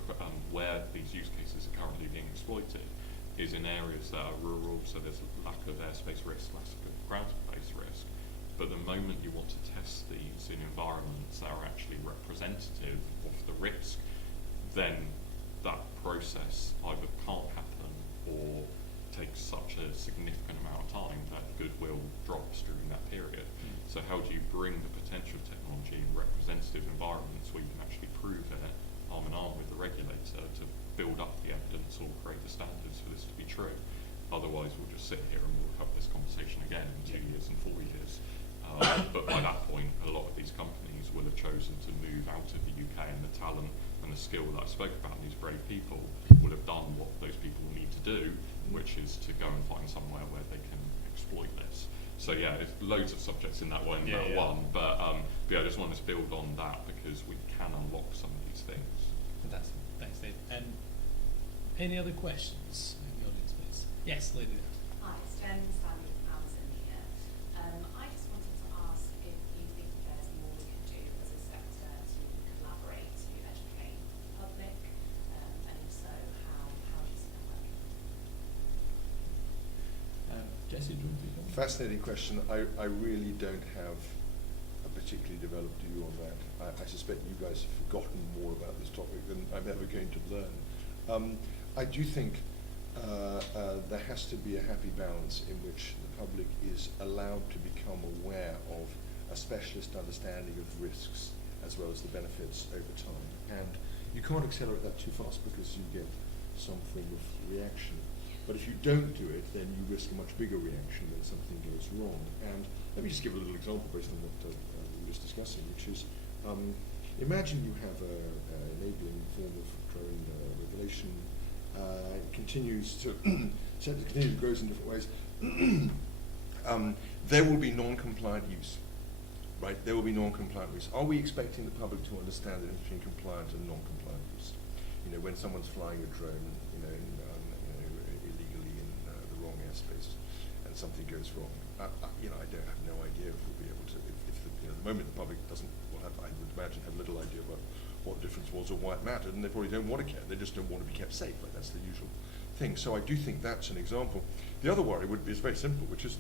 where these use cases are currently being exploited, is in areas that are rural, so there's lack of airspace risk, lack of ground space risk. But the moment you want to test these in environments that are actually representative of the risk, then that process either can't happen or takes such a significant amount of time that goodwill drops during that period. So how do you bring the potential technology in representative environments where you can actually prove it arm in arm with the regulator to build up the evidence or create the standards for this to be true? Otherwise we'll just sit here and we'll have this conversation again in 2 years and 4 years. But by that point, a lot of these companies will have chosen to move out of the UK, and the talent and the skill that I spoke about, and these brave people will have done what those people need to do, which is to go and find somewhere where they can exploit this. So yeah, there's loads of subjects in that one, one, but yeah, I just wanted to build on that because we can unlock some of these things. Fantastic. Thanks, Dave. And any other questions in the audience, please? Yes, lady there. Hi, it's Jen Stanley from Amazon here. I just wanted to ask if you think there's more we can do as a sector to collaborate to educate the public, and if so, how do you see that working? Jesse, do you want to comment? Fascinating question. I really don't have a particularly developed view on that. I suspect you guys have forgotten more about this topic than I'm ever going to learn. I do think there has to be a happy balance in which the public is allowed to become aware of a specialist understanding of risks as well as the benefits over time. And you can't accelerate that too fast because you get some form of reaction. But if you don't do it, then you risk a much bigger reaction when something goes wrong. And let me just give a little example based on what we were just discussing, which is, imagine you have an enabling form of drone regulation. It continues to grows in different ways. There will be non-compliant use, right? There will be non-compliant use. Are we expecting the public to understand the difference between compliant and non-compliant use? You know, when someone's flying a drone, illegally in the wrong airspace, and something goes wrong, I don't have no idea if we'll be able to. If the moment the public doesn't, I would imagine, have little idea about what the difference was or why it mattered, and they probably don't want to care. They just don't want to be kept safe. Like, that's the usual thing. So I do think that's an example. The other worry is very simple, which is,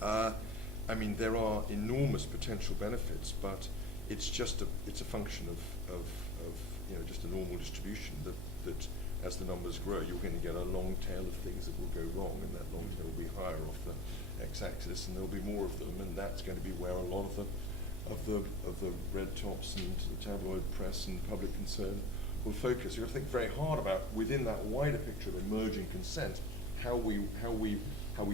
there are enormous potential benefits, but it's just a function of just a normal distribution that as the numbers grow, you're going to get a long tail of things that will go wrong, and that long tail will be higher off the x-axis, and there'll be more of them, and that's going to be where a lot of the red tops and the tabloid press and public concern will focus. You've got to think very hard about, within that wider picture of emerging consent, how we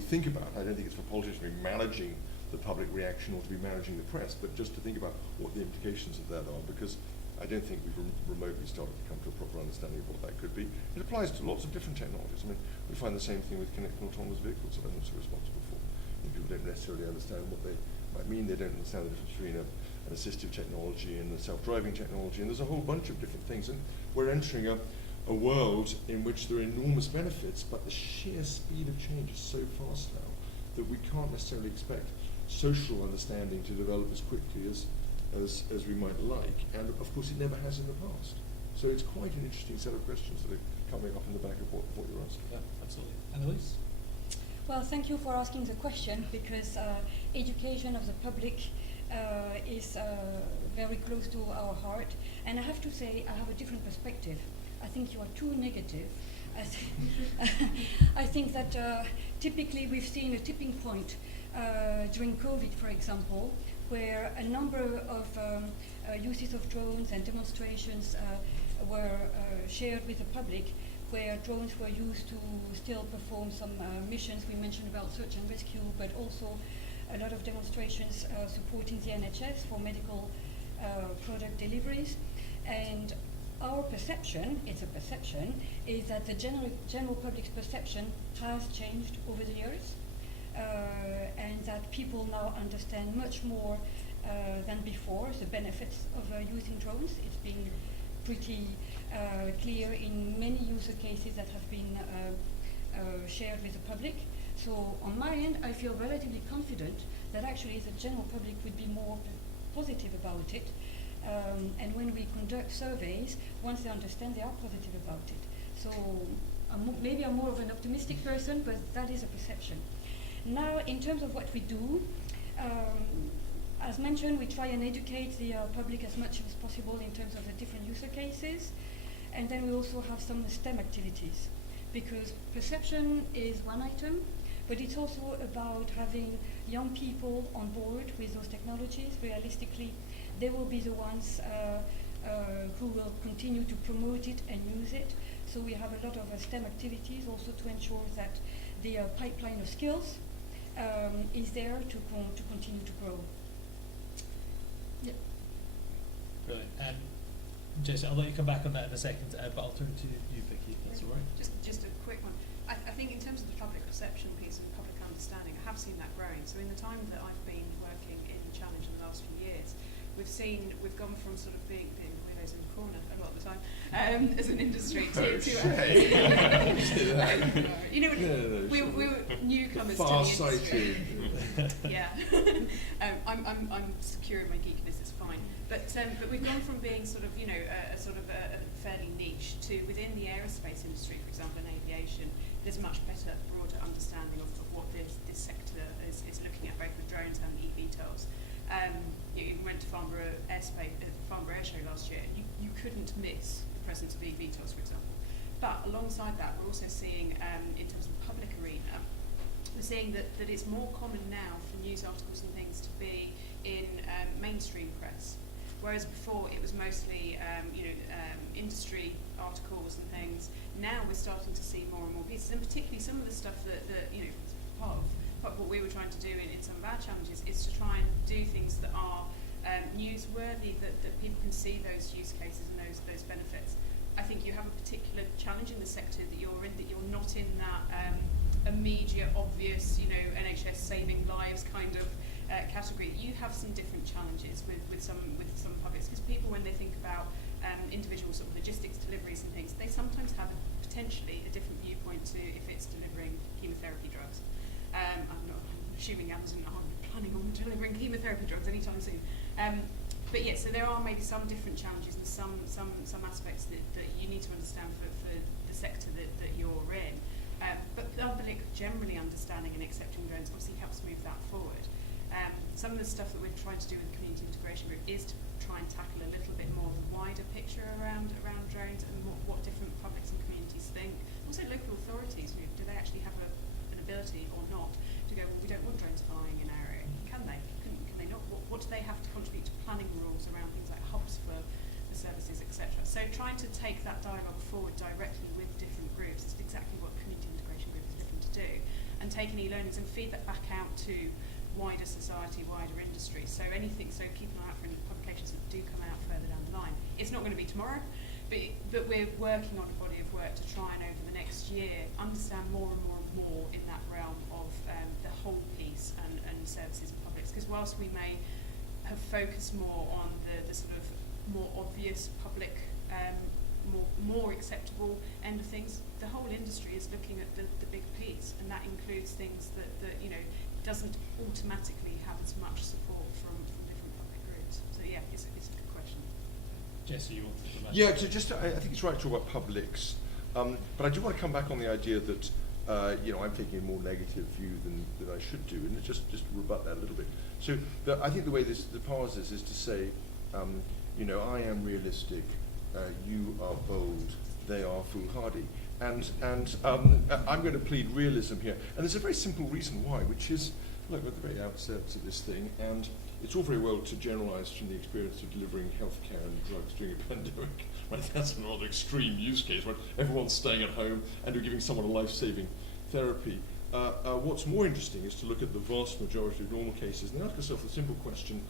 think about it. I don't think it's for politicians to be managing the public reaction or to be managing the press, but just to think about what the implications of that are, because I don't think we've remotely started to come to a proper understanding of what that could be. It applies to lots of different technologies. We find the same thing with connected autonomous vehicles that I'm also responsible for. People don't necessarily understand what they might mean. They don't understand the difference between an assistive technology and a self-driving technology, and there's a whole bunch of different things. And we're entering a world in which there are enormous benefits, but the sheer speed of change is so fast now that we can't necessarily expect social understanding to develop as quickly as we might like, and of course it never has in the past. So it's quite an interesting set of questions that are coming up in the back of what you're asking. Yeah, absolutely. Annalise? Well, thank you for asking the question, because education of the public is very close to our heart. And I have to say, I have a different perspective. I think you are too negative. I think that typically we've seen a tipping point during COVID, for example, where a number of uses of drones and demonstrations were shared with the public, where drones were used to still perform some missions. We mentioned about search and rescue, but also a lot of demonstrations supporting the NHS for medical product deliveries. And our perception, it's a perception, is that the general public's perception has changed over the years, and that people now understand much more than before the benefits of using drones. It's been pretty clear in many user cases that have been shared with the public. So on my end, I feel relatively confident that actually the general public would be more positive about it. And when we conduct surveys, once they understand, they are positive about it. So maybe I'm more of an optimistic person, but that is a perception. Now, in terms of what we do, As mentioned, we try and educate the public as much as possible in terms of the different user cases. And then we also have some STEM activities, because perception is one item, but it's also about having young people on board with those technologies. Realistically, they will be the ones who will continue to promote it and use it. So we have a lot of STEM activities also to ensure that the pipeline of skills is there to continue to grow. Yep. Brilliant. Jesse, I'll let you come back on that in a second, but I'll turn to you, Vicky, if that's all right. Just a quick one. I think in terms of the public perception piece and public understanding, I have seen that growing. So in the time that I've been working in Challenge in the last few years, we've gone from sort of being widows in the corner a lot of the time as an industry to you know, we were newcomers to the industry. Yeah. I'm secure in my geekiness, it's fine. But we've gone from being sort of, you know, a fairly niche to within the aerospace industry, for example, in aviation, there's a much better, broader understanding of what this sector is looking at, both with drones and eVTOLs. You went to Farnborough Air Show last year. You couldn't miss the presence of eVTOLs, for example. But alongside that, we're also seeing, in terms of the public arena, we're seeing that it's more common now for news articles and things to be in mainstream press. Whereas before it was mostly, industry articles and things. Now we're starting to see more and more pieces, and particularly some of the stuff that part of what we were trying to do in some of our challenges is to try and do things that are newsworthy, that people can see those use cases and those benefits. I think you have a particular challenge in the sector that you're in, that you're not in that immediate, obvious, NHS saving lives kind of category. You have some different challenges with some publics, because people, when they think about individual sort of logistics deliveries and things, they sometimes have potentially a different viewpoint to if it's delivering chemotherapy drugs. I'm assuming Amazon aren't planning on delivering chemotherapy drugs anytime soon. But yeah, so there are maybe some different challenges and some aspects that you need to understand for the sector that you're in. But public generally understanding and accepting drones obviously helps move that forward. Some of the stuff that we're trying to do with the Community Integration Group is to try and tackle a little bit more of the wider picture around drones and what different publics and communities think. Also local authorities, do they actually have an ability or not to go, well, we don't want drones flying in our area. Can they? Can they not? What do they have to contribute to planning rules around things like hubs for the services, etc.? So trying to take that dialogue forward directly with different groups is exactly what Community Integration Group is looking to do, and take any learnings and feed that back out to wider society, wider industry. So keep an eye out for any publications that do come out further down the line. It's not going to be tomorrow, but we're working on a body of work to try and over the next year understand more and more in that realm of the whole piece and services and publics. Because whilst we may have focused more on the sort of more obvious public, more acceptable end of things, the whole industry is looking at the big piece, and that includes things that doesn't automatically have as much support from different public groups. So yeah, it's a good question. Jesse, you want to comment? Yeah, so I think it's right to talk about publics, but I do want to come back on the idea that I'm taking a more negative view than I should do, and just rebut that a little bit. So I think the way the powers is to say, I am realistic, you are bold, they are foolhardy. And I'm going to plead realism here. And there's a very simple reason why, which is, look, at the very outset of this thing, and it's all very well to generalize from the experience of delivering healthcare and drugs during a pandemic. Right? That's a rather extreme use case, right? Everyone's staying at home and you're giving someone a life-saving therapy. What's more interesting is to look at the vast majority of normal cases and ask yourself the simple question,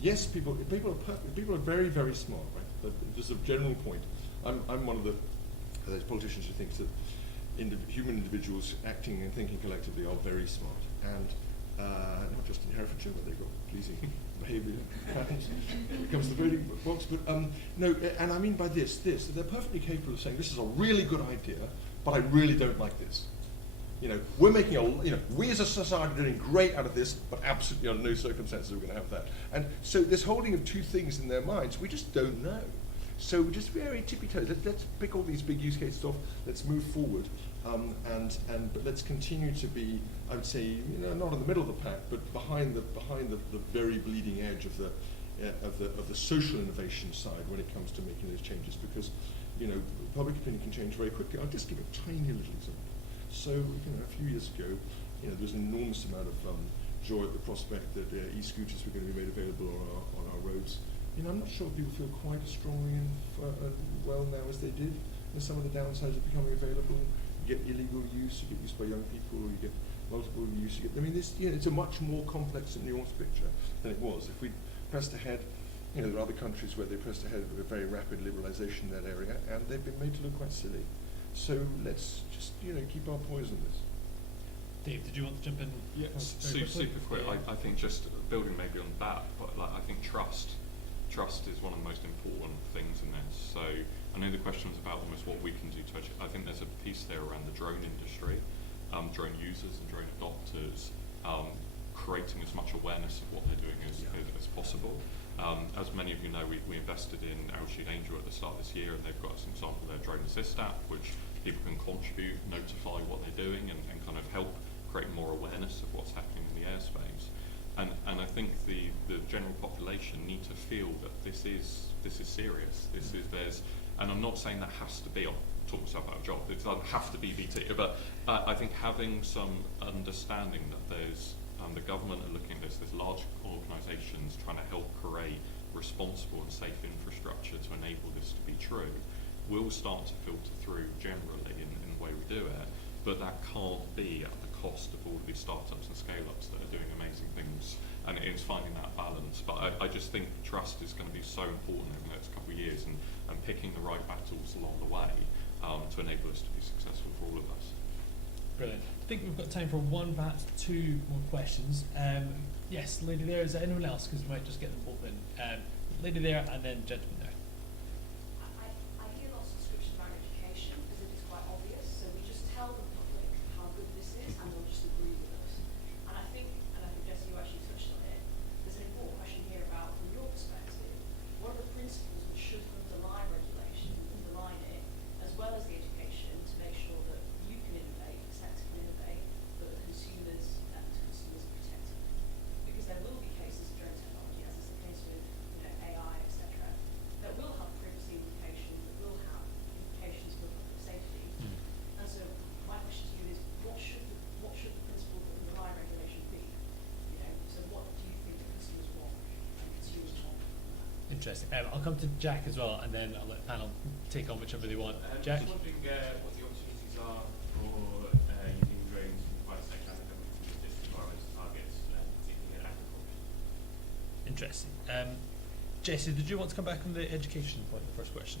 yes, people are very, very smart, right? But just a general point. I'm one of those politicians who thinks that human individuals acting and thinking collectively are very smart, and not just in Herefordshire, where they've got pleasing behaviour when it comes to the voting box, but no, and I mean by this, that they're perfectly capable of saying, this is a really good idea, but I really don't like this. We're making we as a society are doing great out of this, but absolutely under no circumstances are we going to have that. And so this holding of two things in their minds, we just don't know. So we're just very tippy-toes. Let's pick all these big use cases off. Let's move forward. But let's continue to be, I would say, not in the middle of the pack, but behind the very bleeding edge of the social innovation side when it comes to making those changes, because public opinion can change very quickly. I'll just give a tiny little example. So a few years ago, there was an enormous amount of joy at the prospect that e-scooters were going to be made available on our roads. I'm not sure people feel quite as strongly and well now as they did. Some of the downsides of becoming available. You get illegal use, you get used by young people, or you get multiple use. It's a much more complex and nuanced picture than it was. If we pressed ahead, there are other countries where they pressed ahead with a very rapid liberalisation in that area, and they've been made to look quite silly. So let's just keep our poise on this. Dave, did you want to jump in? Yeah, super quick. I think just building maybe on that, but I think trust is one of the most important things in this. So I know the question was about almost what we can do to educate. I think there's a piece there around the drone industry, drone users and drone adopters, creating as much awareness of what they're doing as possible. As many of you know, we invested in Altitude Angel at the start of this year, and they've got as an example their Drone Assist app, which people can contribute, notify what they're doing, and kind of help create more awareness of what's happening in the airspace. And I think the general population need to feel that this is serious. And I'm not saying that has to be, I'll talk myself out of a job, it doesn't have to be BT, but I think having some understanding that there's the government are looking at this, there's large organisations trying to help create responsible and safe infrastructure to enable this to be true, will start to filter through generally in the way we do it, but that can't be at the cost of all of these startups and scale-ups that are doing amazing things, and it's finding that balance. But I just think trust is going to be so important over the next couple of years, and picking the right battles along the way to enable us to be successful for all of us. Brilliant. I think we've got time for one, perhaps two more questions. Yes, lady there. Is there anyone else? Because we might just get them both in. Lady there, and then gentleman there. I hear lots of descriptions around education as if it's quite obvious, so we just tell the public how good this is and they'll just agree with us. And I think Jesse, you actually touched on it, there's an important question here about, from your perspective, what are the principles that should underlie regulation, underline it, as well as the education, to make sure that you can innovate, the sector can innovate, but the consumers are protected? Because there will be cases of drone technology, as is the case with AI, etc., that will have privacy implications, that will have implications for public safety. And so my question to you is, what should the principles that underlie regulation be? So what do you think the customers want and consumers want from that? Interesting. I'll come to Jack as well, and then I'll let the panel take on whichever they want. Jack? I was wondering what the opportunities are for using drones in the private sector and the government to meet different environmental targets, particularly in agriculture. Interesting. Jesse, did you want to come back on the education point, the first question?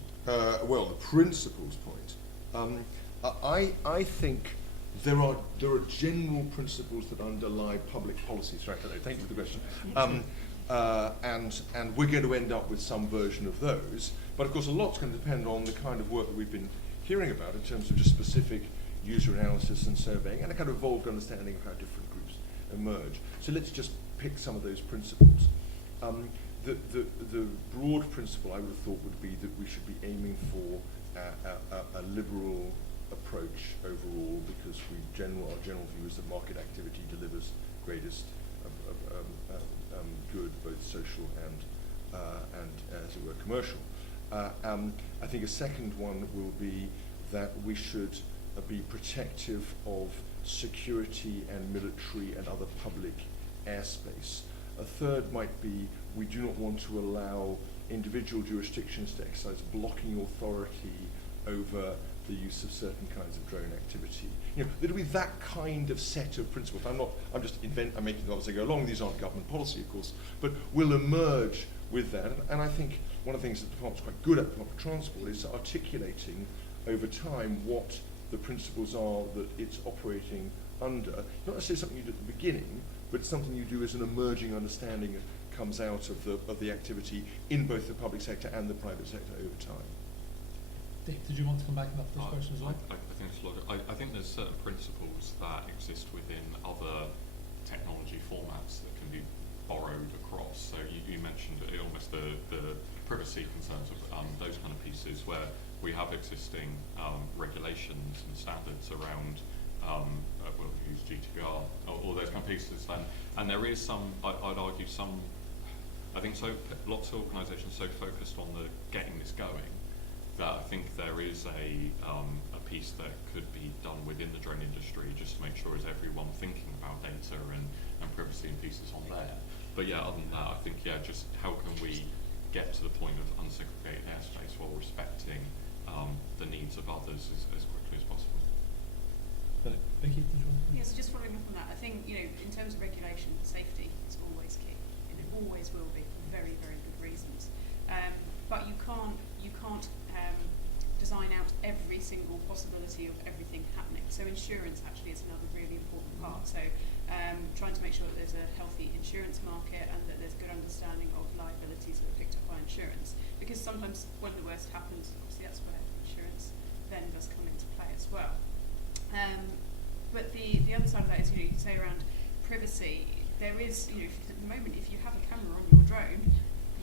Well, the principles point. I think there are general principles that underlie public policy. Sorry, thank you for the question. And we're going to end up with some version of those. But of course, a lot's going to depend on the kind of work that we've been hearing about in terms of just specific user analysis and surveying, and a kind of evolved understanding of how different groups emerge. So let's just pick some of those principles. The broad principle I would have thought would be that we should be aiming for a liberal approach overall, because our general view is that market activity delivers greatest good, both social and as it were commercial. I think a second one will be that we should be protective of security and military and other public airspace. A third might be we do not want to allow individual jurisdictions to exercise blocking authority over the use of certain kinds of drone activity. There'll be that kind of set of principles. I'm making them up as I go along. These aren't government policy, of course, but we'll emerge with that. And I think one of the things that the department's quite good at, public transport, is articulating over time what the principles are that it's operating under. Not necessarily something you do at the beginning, but it's something you do as an emerging understanding that comes out of the activity in both the public sector and the private sector over time. Dave, did you want to come back on that first question as well? I think it's logical. I think there's certain principles that exist within other technology formats that can be borrowed across. So you mentioned almost the privacy concerns, those kind of pieces where we have existing regulations and standards around, we'll use GDPR, all those kind of pieces, and there is some, I'd argue some, I think lots of organisations so focused on the getting this going that I think there is a piece that could be done within the drone industry just to make sure is everyone thinking about data and privacy and pieces on there. But yeah, other than that, I think just how can we get to the point of unsegregated airspace while respecting the needs of others as quickly as possible. Vicky, did you want to? Yes, just following up on that, I think, in terms of regulation, safety is always key, and it always will be for very, very good reasons. But you can't design out every single possibility of everything happening. So insurance actually is another really important part. So trying to make sure that there's a healthy insurance market and that there's good understanding of liabilities that are picked up by insurance. Because sometimes when the worst happens, obviously that's where insurance then does come into play as well. But the other side of that is, you can say around privacy, there is, at the moment, if you have a camera on your drone,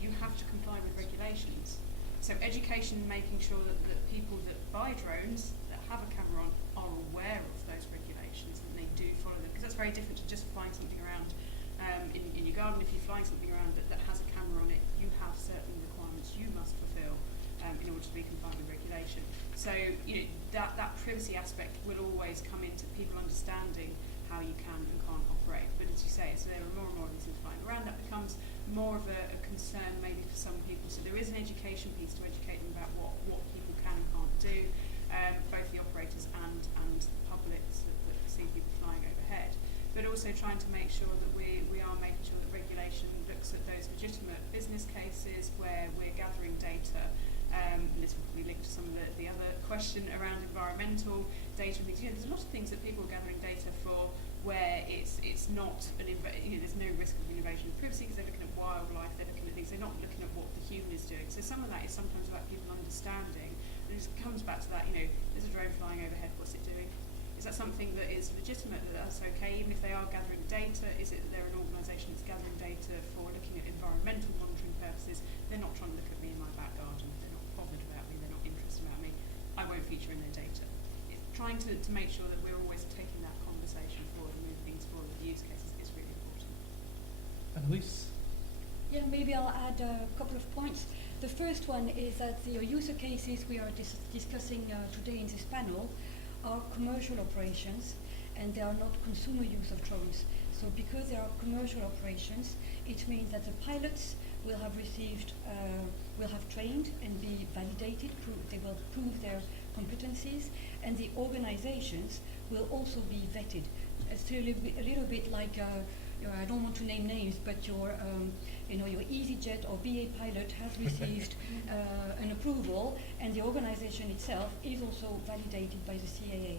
you have to comply with regulations. So education, making sure that people that buy drones that have a camera on are aware of those regulations and they do follow them, because that's very different to just flying something around in your garden. If you're flying something around that has a camera on it, you have certain requirements you must fulfil in order to be compliant with regulation. So that privacy aspect will always come into people understanding how you can and can't operate. But as you say, so there are more and more of these things flying around. That becomes more of a concern maybe for some people. So there is an education piece to educate them about what people can and can't do, both the operators and the public that see people flying overhead. But also trying to make sure that we are making sure that regulation looks at those legitimate business cases where we're gathering data. And this will probably link to some of the other question around environmental data and things. There's a lot of things that people are gathering data for where it's not there's no risk of invasion of privacy because they're looking at wildlife, they're looking at things, they're not looking at what the human is doing. So some of that is sometimes about people understanding. And it comes back to that, there's a drone flying overhead, what's it doing? Is that something that is legitimate, that's okay, even if they are gathering data? Is it that they're an organisation that's gathering data for looking at environmental monitoring purposes? They're not trying to look at me in my back garden, they're not bothered about me, they're not interested about me. I won't feature in their data. It's trying to make sure that we're always taking that conversation forward and moving things forward with use cases is really important. Annalise? Yeah, maybe I'll add a couple of points. The first one is that the user cases we are discussing today in this panel are commercial operations and they are not consumer use of drones. So because they are commercial operations, it means that the pilots will have received, will have trained and be validated, they will prove their competencies, and the organizations will also be vetted. It's a little bit like, I don't want to name names, but your EasyJet or BA pilot has received an approval, and the organization itself is also validated by the CAA.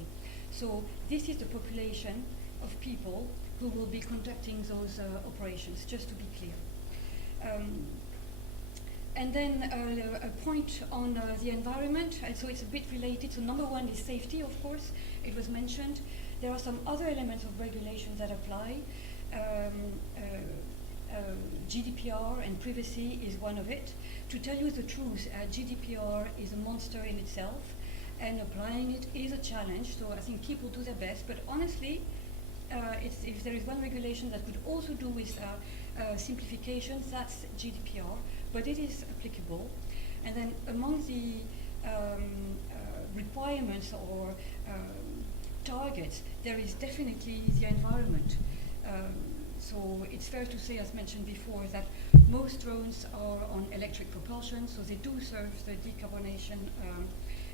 So this is the population of people who will be conducting those operations, just to be clear. And then a point on the environment, and so it's a bit related. So number one is safety, of course, it was mentioned. There are some other elements of regulation that apply. GDPR and privacy is one of it. To tell you the truth, GDPR is a monster in itself, and applying it is a challenge. So I think people do their best, but honestly, if there is one regulation that could also do with simplifications, that's GDPR, but it is applicable. And then among the requirements or targets, there is definitely the environment. So it's fair to say, as mentioned before, that most drones are on electric propulsion, so they do serve the decarbonation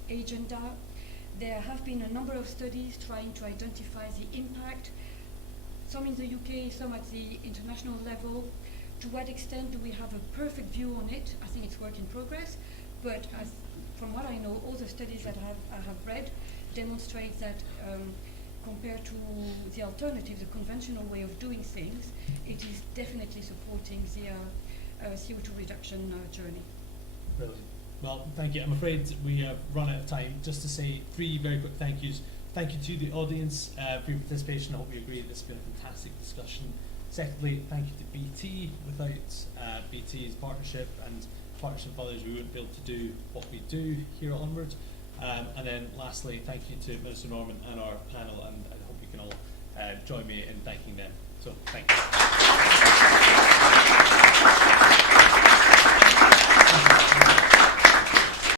agenda. There have been a number of studies trying to identify the impact, some in the UK, some at the international level. To what extent do we have a perfect view on it? I think it's work in progress, but from what I know, all the studies that I have read demonstrate that compared to the alternative, the conventional way of doing things, it is definitely supporting the CO2 reduction journey. Brilliant. Well, thank you. I'm afraid we have run out of time. Just to say 3 very quick thank yous. Thank you to the audience for your participation. I hope you agree this has been a fantastic discussion. Secondly, thank you to BT. Without BT's partnership and partnership with others, we wouldn't be able to do what we do here at Onward. And then lastly, thank you to Minister Norman and our panel, and I hope you can all join me in thanking them. So, thank you.